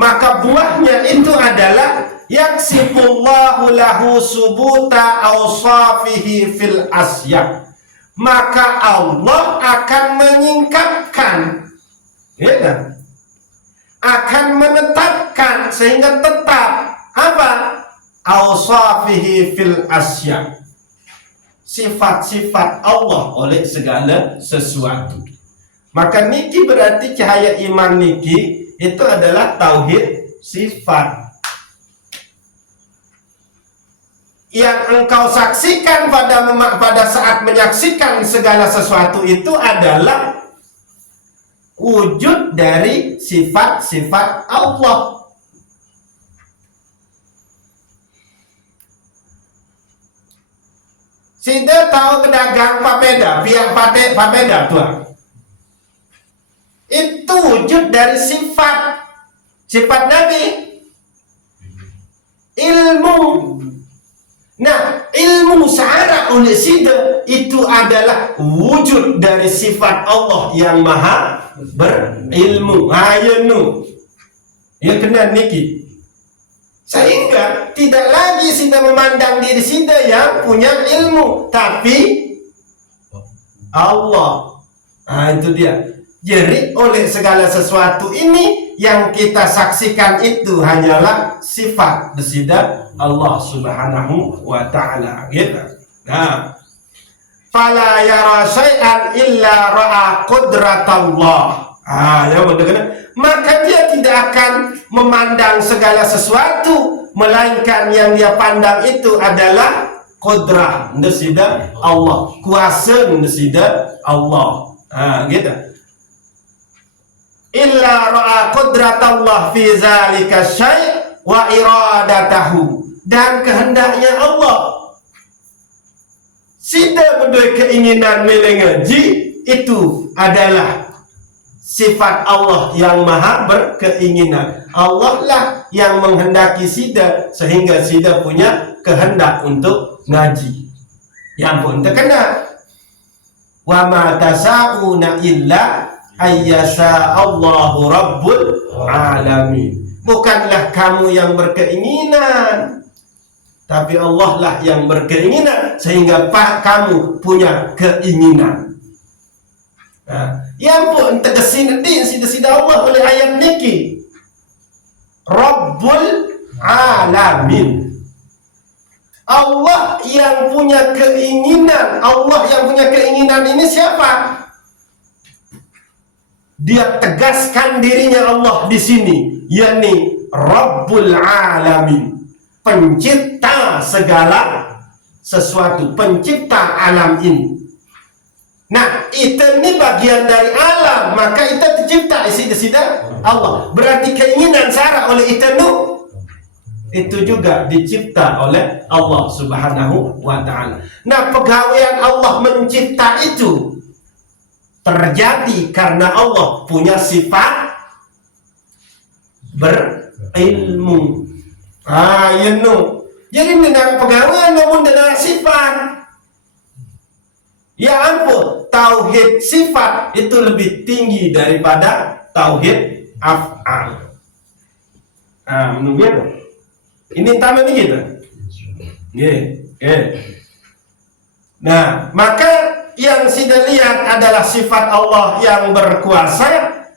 maka buahnya itu adalah yaksifullahu lahu subuta awsafihi fil asya, maka Allah akan menyingkapkan, ya kan? Akan menetapkan sehingga tetap apa? Awsafihi fil asya, sifat-sifat Allah oleh segala sesuatu. Maka niki berarti cahaya iman niki itu adalah tauhid sifat. Yang engkau saksikan pada saat menyaksikan segala sesuatu itu adalah wujud dari sifat-sifat Allah. Sida tahu pedagang papeda, pihak papeda tuan. Itu wujud dari sifat Nabi, ilmu. Nah, ilmu secara oleh sida itu adalah wujud dari sifat Allah yang maha berilmu. Ayanu, ya kena niki. Sehingga tidak lagi sida memandang diri sida yang punya ilmu, tapi Allah. Itu dia. Jadi oleh segala sesuatu ini yang kita saksikan itu hanyalah sifat bersida Allah Subhanahu wa ta'ala, gitu. Nah, fala yara syai'an illa ra'a qudratallah. Ya benar. Maka dia tidak akan memandang segala sesuatu, melainkan yang dia pandang itu adalah qudrah bersida Allah, kuasa bersida Allah. Gitu. Illa ra'a qudratallah fi zalika syai' wa iradatahu, dan kehendaknya Allah. Sida berdua keinginan melengaji itu adalah sifat Allah yang maha berkeinginan. Allah lah yang menghendaki sida sehingga sida punya kehendak untuk ngaji. Yang pun terkena wa ma tasa'una illa ayyasha Allahu Rabbul Alamin. Bukanlah kamu yang berkeinginan, tapi Allah lah yang berkeinginan sehingga kamu punya keinginan. Yang pun tegesin din sida Allah oleh ayat niki, Rabbul Alamin. Allah yang punya keinginan. Allah yang punya keinginan ini siapa? Dia tegaskan dirinya Allah di sini, yakni Rabbul Alamin, pencipta segala sesuatu, pencipta alam ini. Nah, itu ini bagian dari alam, maka itu tercipta sida Allah. Berarti keinginan Sarah oleh itu juga dicipta oleh Allah Subhanahu wa ta'ala. Nah, pegawaian Allah mencipta itu terjadi karena Allah punya sifat berilmu. Jadi dengan pegawaian namun dengan sifat. Ya ampun, tauhid sifat itu lebih tinggi daripada tauhid af'al. Menunggu. Ini taman ini gitu. Nah, maka yang sudah lihat adalah sifat Allah yang berkuasa,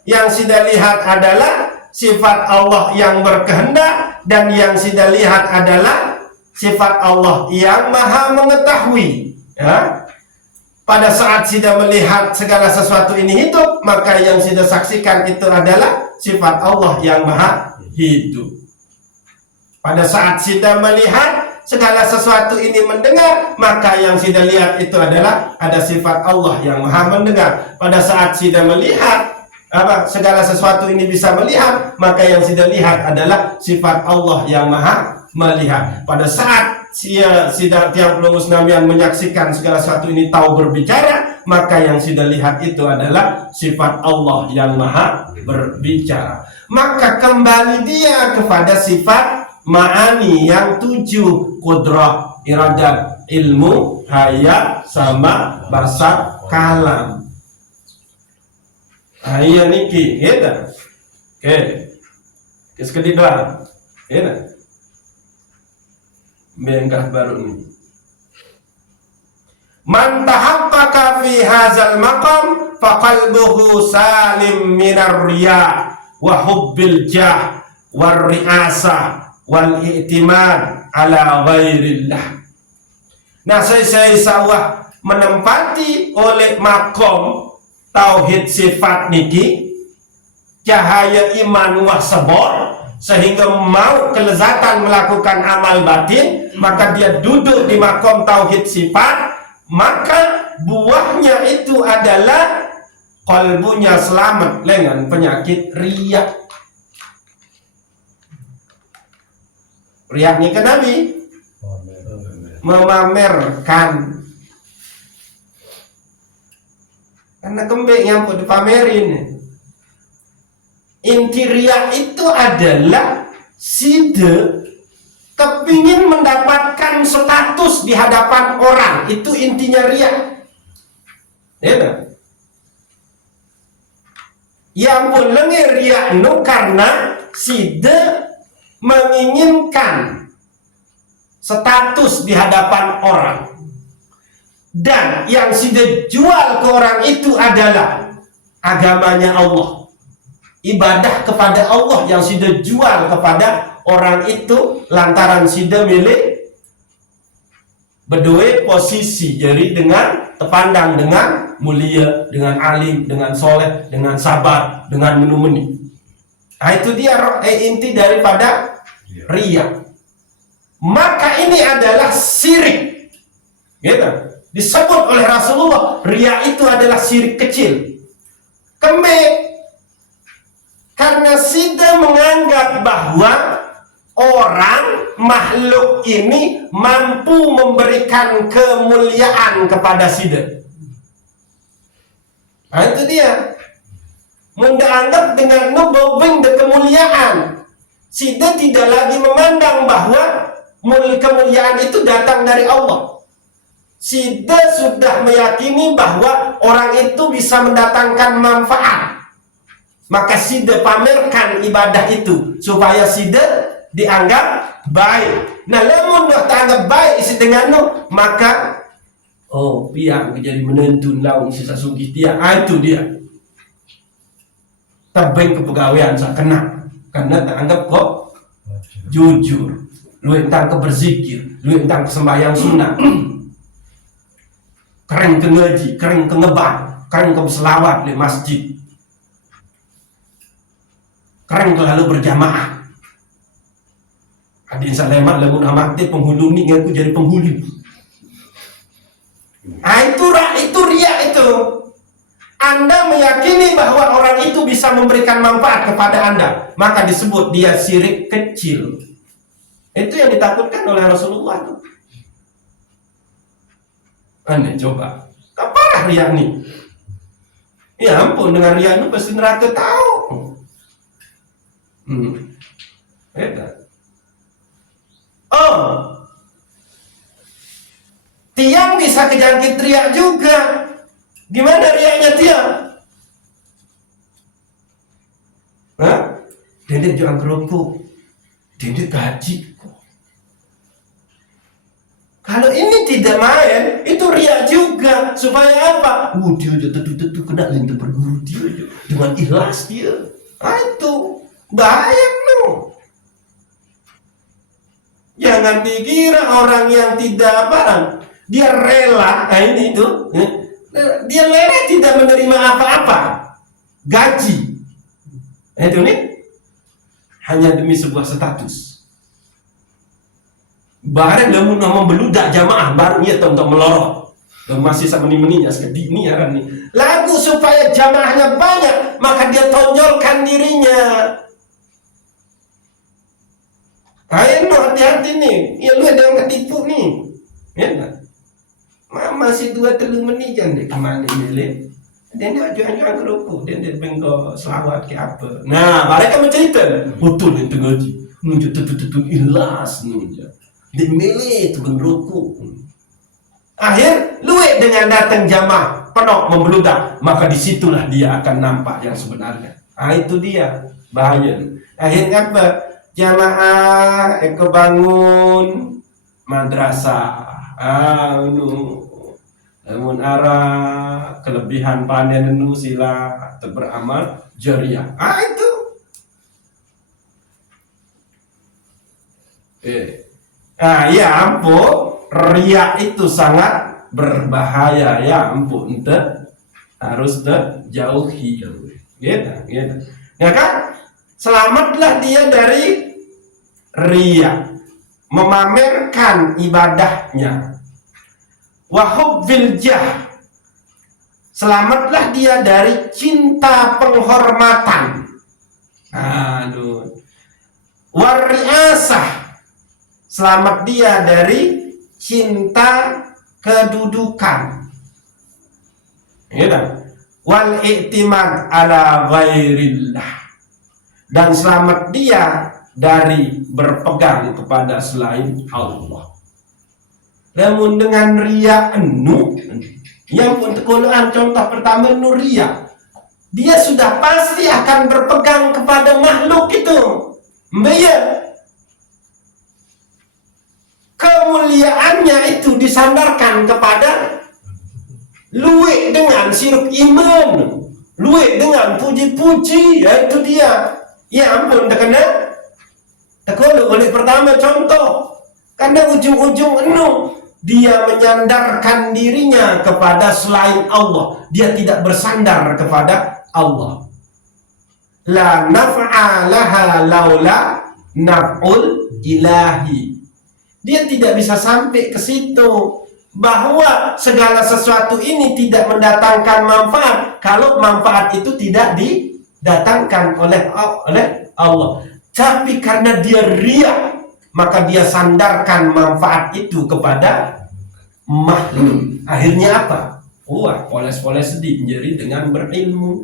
yang sudah lihat adalah sifat Allah yang berkehendak, dan yang sudah lihat adalah sifat Allah yang maha mengetahui. Ya. Pada saat sudah melihat segala sesuatu ini hidup, maka yang sudah saksikan itu adalah sifat Allah yang maha hidup. Pada saat sudah melihat segala sesuatu ini mendengar, maka yang sudah lihat itu adalah ada sifat Allah yang maha mendengar. Pada saat sudah melihat segala sesuatu ini bisa melihat, maka yang sudah lihat adalah sifat Allah yang maha melihat. Pada saat tiap pelungus namian menyaksikan segala sesuatu ini tahu berbicara, maka yang sudah lihat itu adalah sifat Allah yang maha berbicara. Maka kembali dia kepada sifat ma'ani yang 7, kudrah, iradat, ilmu, hayat, sama basar, kalam. Iya niki, gitu. Oke. Sekali doang. Ya. Bengkah baru ini. Man tahaqqaqa fi hadzal maqam faqalbuhu salim minar riya wa hubbil jah war riasa wal i'timad ala ghairillah. Nah, saya sawah menempati oleh makom tauhid sifat niki cahaya iman wah sebor sehingga mau kelezatan melakukan amal batin, maka dia duduk di makom tauhid sifat, maka buahnya itu adalah kalbunya selamat dengan penyakit riya. Riya ini kan Nabi memamerkan, karena kembali yang mau dipamerin. Inti riya itu adalah side kepingin mendapatkan status di hadapan orang, itu intinya riya. Ya, yang pun lengir riya nu karena side menginginkan status di hadapan orang, dan yang side jual ke orang itu adalah agamanya Allah, ibadah kepada Allah yang sudah jual kepada orang itu lantaran sudah milik berdua posisi, jadi dengan terpandang dengan mulia, dengan alim, dengan soleh, dengan sabar, dengan menumeni. Nah, itu dia inti daripada riya. Maka ini adalah syirik, gitu. Disebut oleh Rasulullah riya itu adalah syirik kecil. Karena sida menganggap bahwa orang makhluk ini mampu memberikan kemuliaan kepada sida. Nah, itu dia. Menganggap dengan nubobing de kemuliaan. Sida tidak lagi memandang bahwa kemuliaan itu datang dari Allah. Sida sudah meyakini bahwa orang itu bisa mendatangkan manfaat. Maka sida pamerkan ibadah itu supaya sida dianggap baik. Nah, lamun dah dianggap baik isi dengan no, maka pihak menjadi menentun laung sisa sugih dia. Itu dia. Tabeng kepegawaian saya kena karena teranggap kok jujur. Lu entang keberzikir, lu entang kesembahyang sunnah. Keren ke ngaji, keren ke ngebang, keren ke selawat di masjid. Keren lalu berjamaah. Adin salemat lamun amati penghulu ni ngaku jadi penghulu. Itu riya itu. Anda meyakini bahwa orang itu bisa memberikan manfaat kepada Anda, maka disebut dia syirik kecil. Itu yang ditakutkan oleh Rasulullah itu. Anda coba, apa riya ni? Ya ampun, dengan riya itu pasti neraka tahu. Tiang bisa kejangkit riya juga. Gimana riaknya tiang? Dendek jual kerupuk, dendek gaji. Kalau ini tidak main, itu riak juga. Supaya apa? Dia tentu kena lintah berguru dia dengan ikhlas dia. Itu bahaya loh. Jangan dikira orang yang tidak paham, dia rela, ini itu. Dia rela tidak menerima apa-apa, gaji. Itu nih hanya demi sebuah status. Barang lamun nama beludak jamaah baru dia untuk melorot. Masih sama meninya sekali ini ya kan nih. Lagu supaya jamaahnya banyak, maka dia tonjolkan dirinya. Ayo hati-hati nih, ya lu ada yang ketipu nih, ya kan? Masih 2-3 menit kan deh kemana milih. Dan dia ajuan-ajuan kerupuk, dan dia bengkok selawat ke apa. Nah, mereka mencerita, betul itu ngaji, nunjuk tutup ikhlas nunjuk. Dia milih tukang rokok. Akhir luwe dengan datang jamaah penuh membeludak, maka disitulah dia akan nampak yang sebenarnya. Itu dia bahaya. Akhirnya apa? Jamaah bangun madrasah. Namun arah kelebihan panen nu sila beramal jariah. Itu. Ya ampun, riya itu sangat berbahaya. Ya ampun, ente harus dijauhi. Gitu. Ya kan? Selamatlah dia dari riya, memamerkan ibadahnya. Wa hubbil jah, selamatlah dia dari cinta penghormatan. Wariasah, selamat dia dari cinta kedudukan. Wal i'timad ala ghairillah, dan selamat dia dari berpegang kepada selain Allah. Namun dengan riya yang untuk Quran contoh pertama riya, dia sudah pasti akan berpegang kepada makhluk itu. Kemuliaannya itu disandarkan kepada luwek dengan siruk iman, luwek dengan puji-puji, yaitu dia. Ya ampun, oleh pertama contoh, karena ujung-ujung dia menyandarkan dirinya kepada selain Allah. Dia tidak bersandar kepada Allah. La naf'a laha laula naf'ul ilahi. Dia tidak bisa sampai ke situ, bahwa segala sesuatu ini tidak mendatangkan manfaat kalau manfaat itu tidak didatangkan oleh Allah. Tapi karena dia riya, maka dia sandarkan manfaat itu kepada makhluk. Akhirnya apa? Poles-poles sedih jadi dengan berilmu.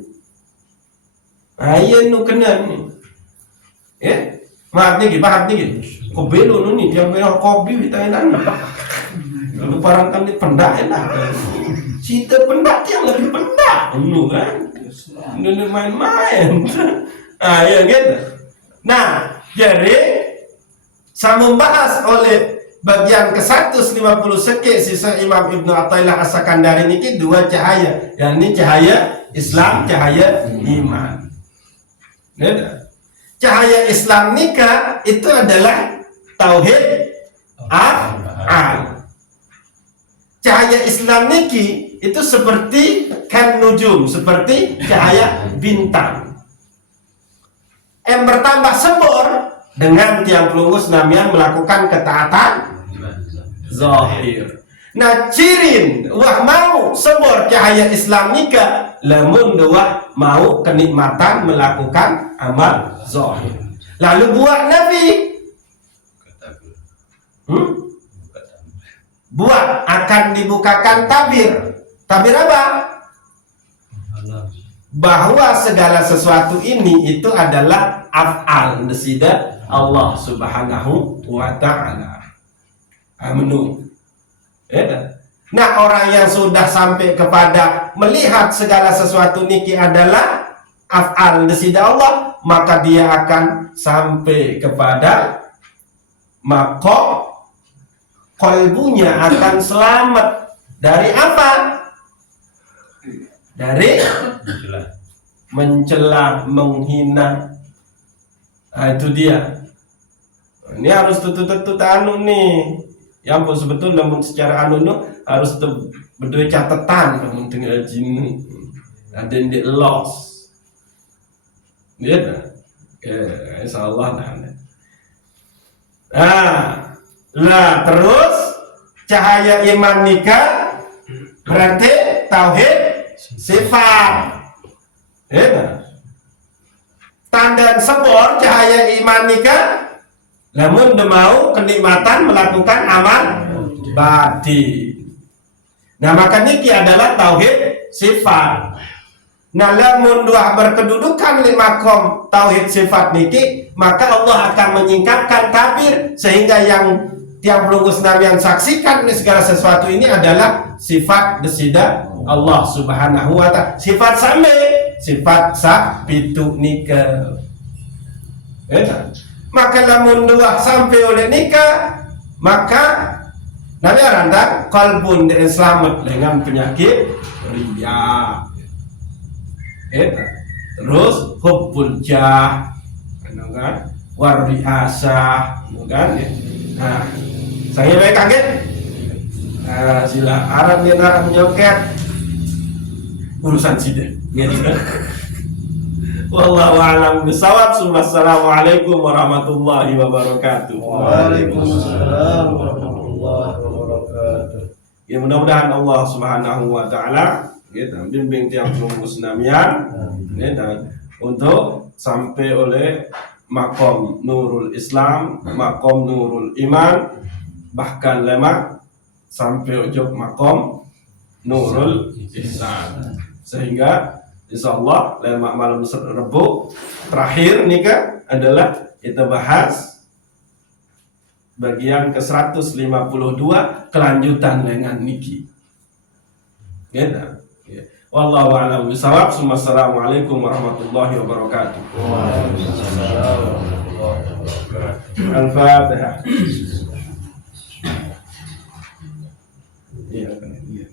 Iya kena nih. Maaf nih, kok belo nih dia belo kopi ditanya lalu parangkan di pendak lah. Cita pendak yang lebih pendak kan. Ini main-main. Ya gitu. Nah, jadi saya membahas oleh bagian ke-150 sekik sisa Imam Ibnu Athaillah As-Sakandari ini dua cahaya, yakni cahaya Islam, cahaya iman. Cahaya Islam nikah itu adalah tauhid af'al. Cahaya Islam niki itu seperti kan nujum, seperti cahaya bintang. Yang bertambah sebor dengan tiang pelunggus namian melakukan ketaatan zahir. Nah, cirin wah mau sebor cahaya Islam nikah, lamun wah mau kenikmatan melakukan amal zahir. Lalu buat Nabi buat akan dibukakan tabir. Tabir apa? Bahwa segala sesuatu ini itu adalah af'al desida Allah Subhanahu wa ta'ala. Nah, orang yang sudah sampai kepada melihat segala sesuatu niki adalah af'al desida Allah, maka dia akan sampai kepada maka kalbunya akan selamat dari apa? Dari mencela, menghina. Nah, itu dia. Ini harus tutut nih. Ya ampun, sebetulnya namun secara harus berdua catatan namun tinggal jin ada yang di loss. Lihat insyaallah nah terus cahaya iman nikah berarti tauhid sifat. Tanda sebor cahaya iman nikah namun mau kenikmatan melakukan amal batin. Nah, maka niki adalah tauhid sifat. Nah, lamun dua berkedudukan lima kom tauhid sifat niki, maka Allah akan menyingkapkan tabir sehingga yang tiang pelunggus nabi yang saksikan ini segala sesuatu ini adalah sifat desida Allah Subhanahu wa ta'ala. Sifat sampai sifat sabitu nikah. Ya. Maka lamun dua sampai oleh nikah, maka Nabi aranda kalbun yang selamat dengan penyakit riya. Ya. Terus hubbul jah, kan? Wariasah, kan? Nah, saya baik kaget. Nah, sila Arab yang Arab menyoket urusan sida. Gitu. Wallahu a'lam bishawab. Assalamualaikum warahmatullahi wabarakatuh. Waalaikumsalam warahmatullahi wabarakatuh. Ya, mudah-mudahan Allah Subhanahu wa taala gitu bimbing tiang tunggu senamian gitu, untuk sampai oleh makom nurul Islam, makom nurul iman, bahkan lemak sampai ujung makom nurul ihsan, sehingga insyaallah lemak malam Rebu terakhir nikah adalah kita bahas bagian ke-152 kelanjutan dengan niki. Gitu. Ya. Wallahu a'lam bishawab. Assalamualaikum warahmatullahi wabarakatuh. Waalaikumsalam warahmatullahi wabarakatuh. Al-Fatihah. Iya, iya.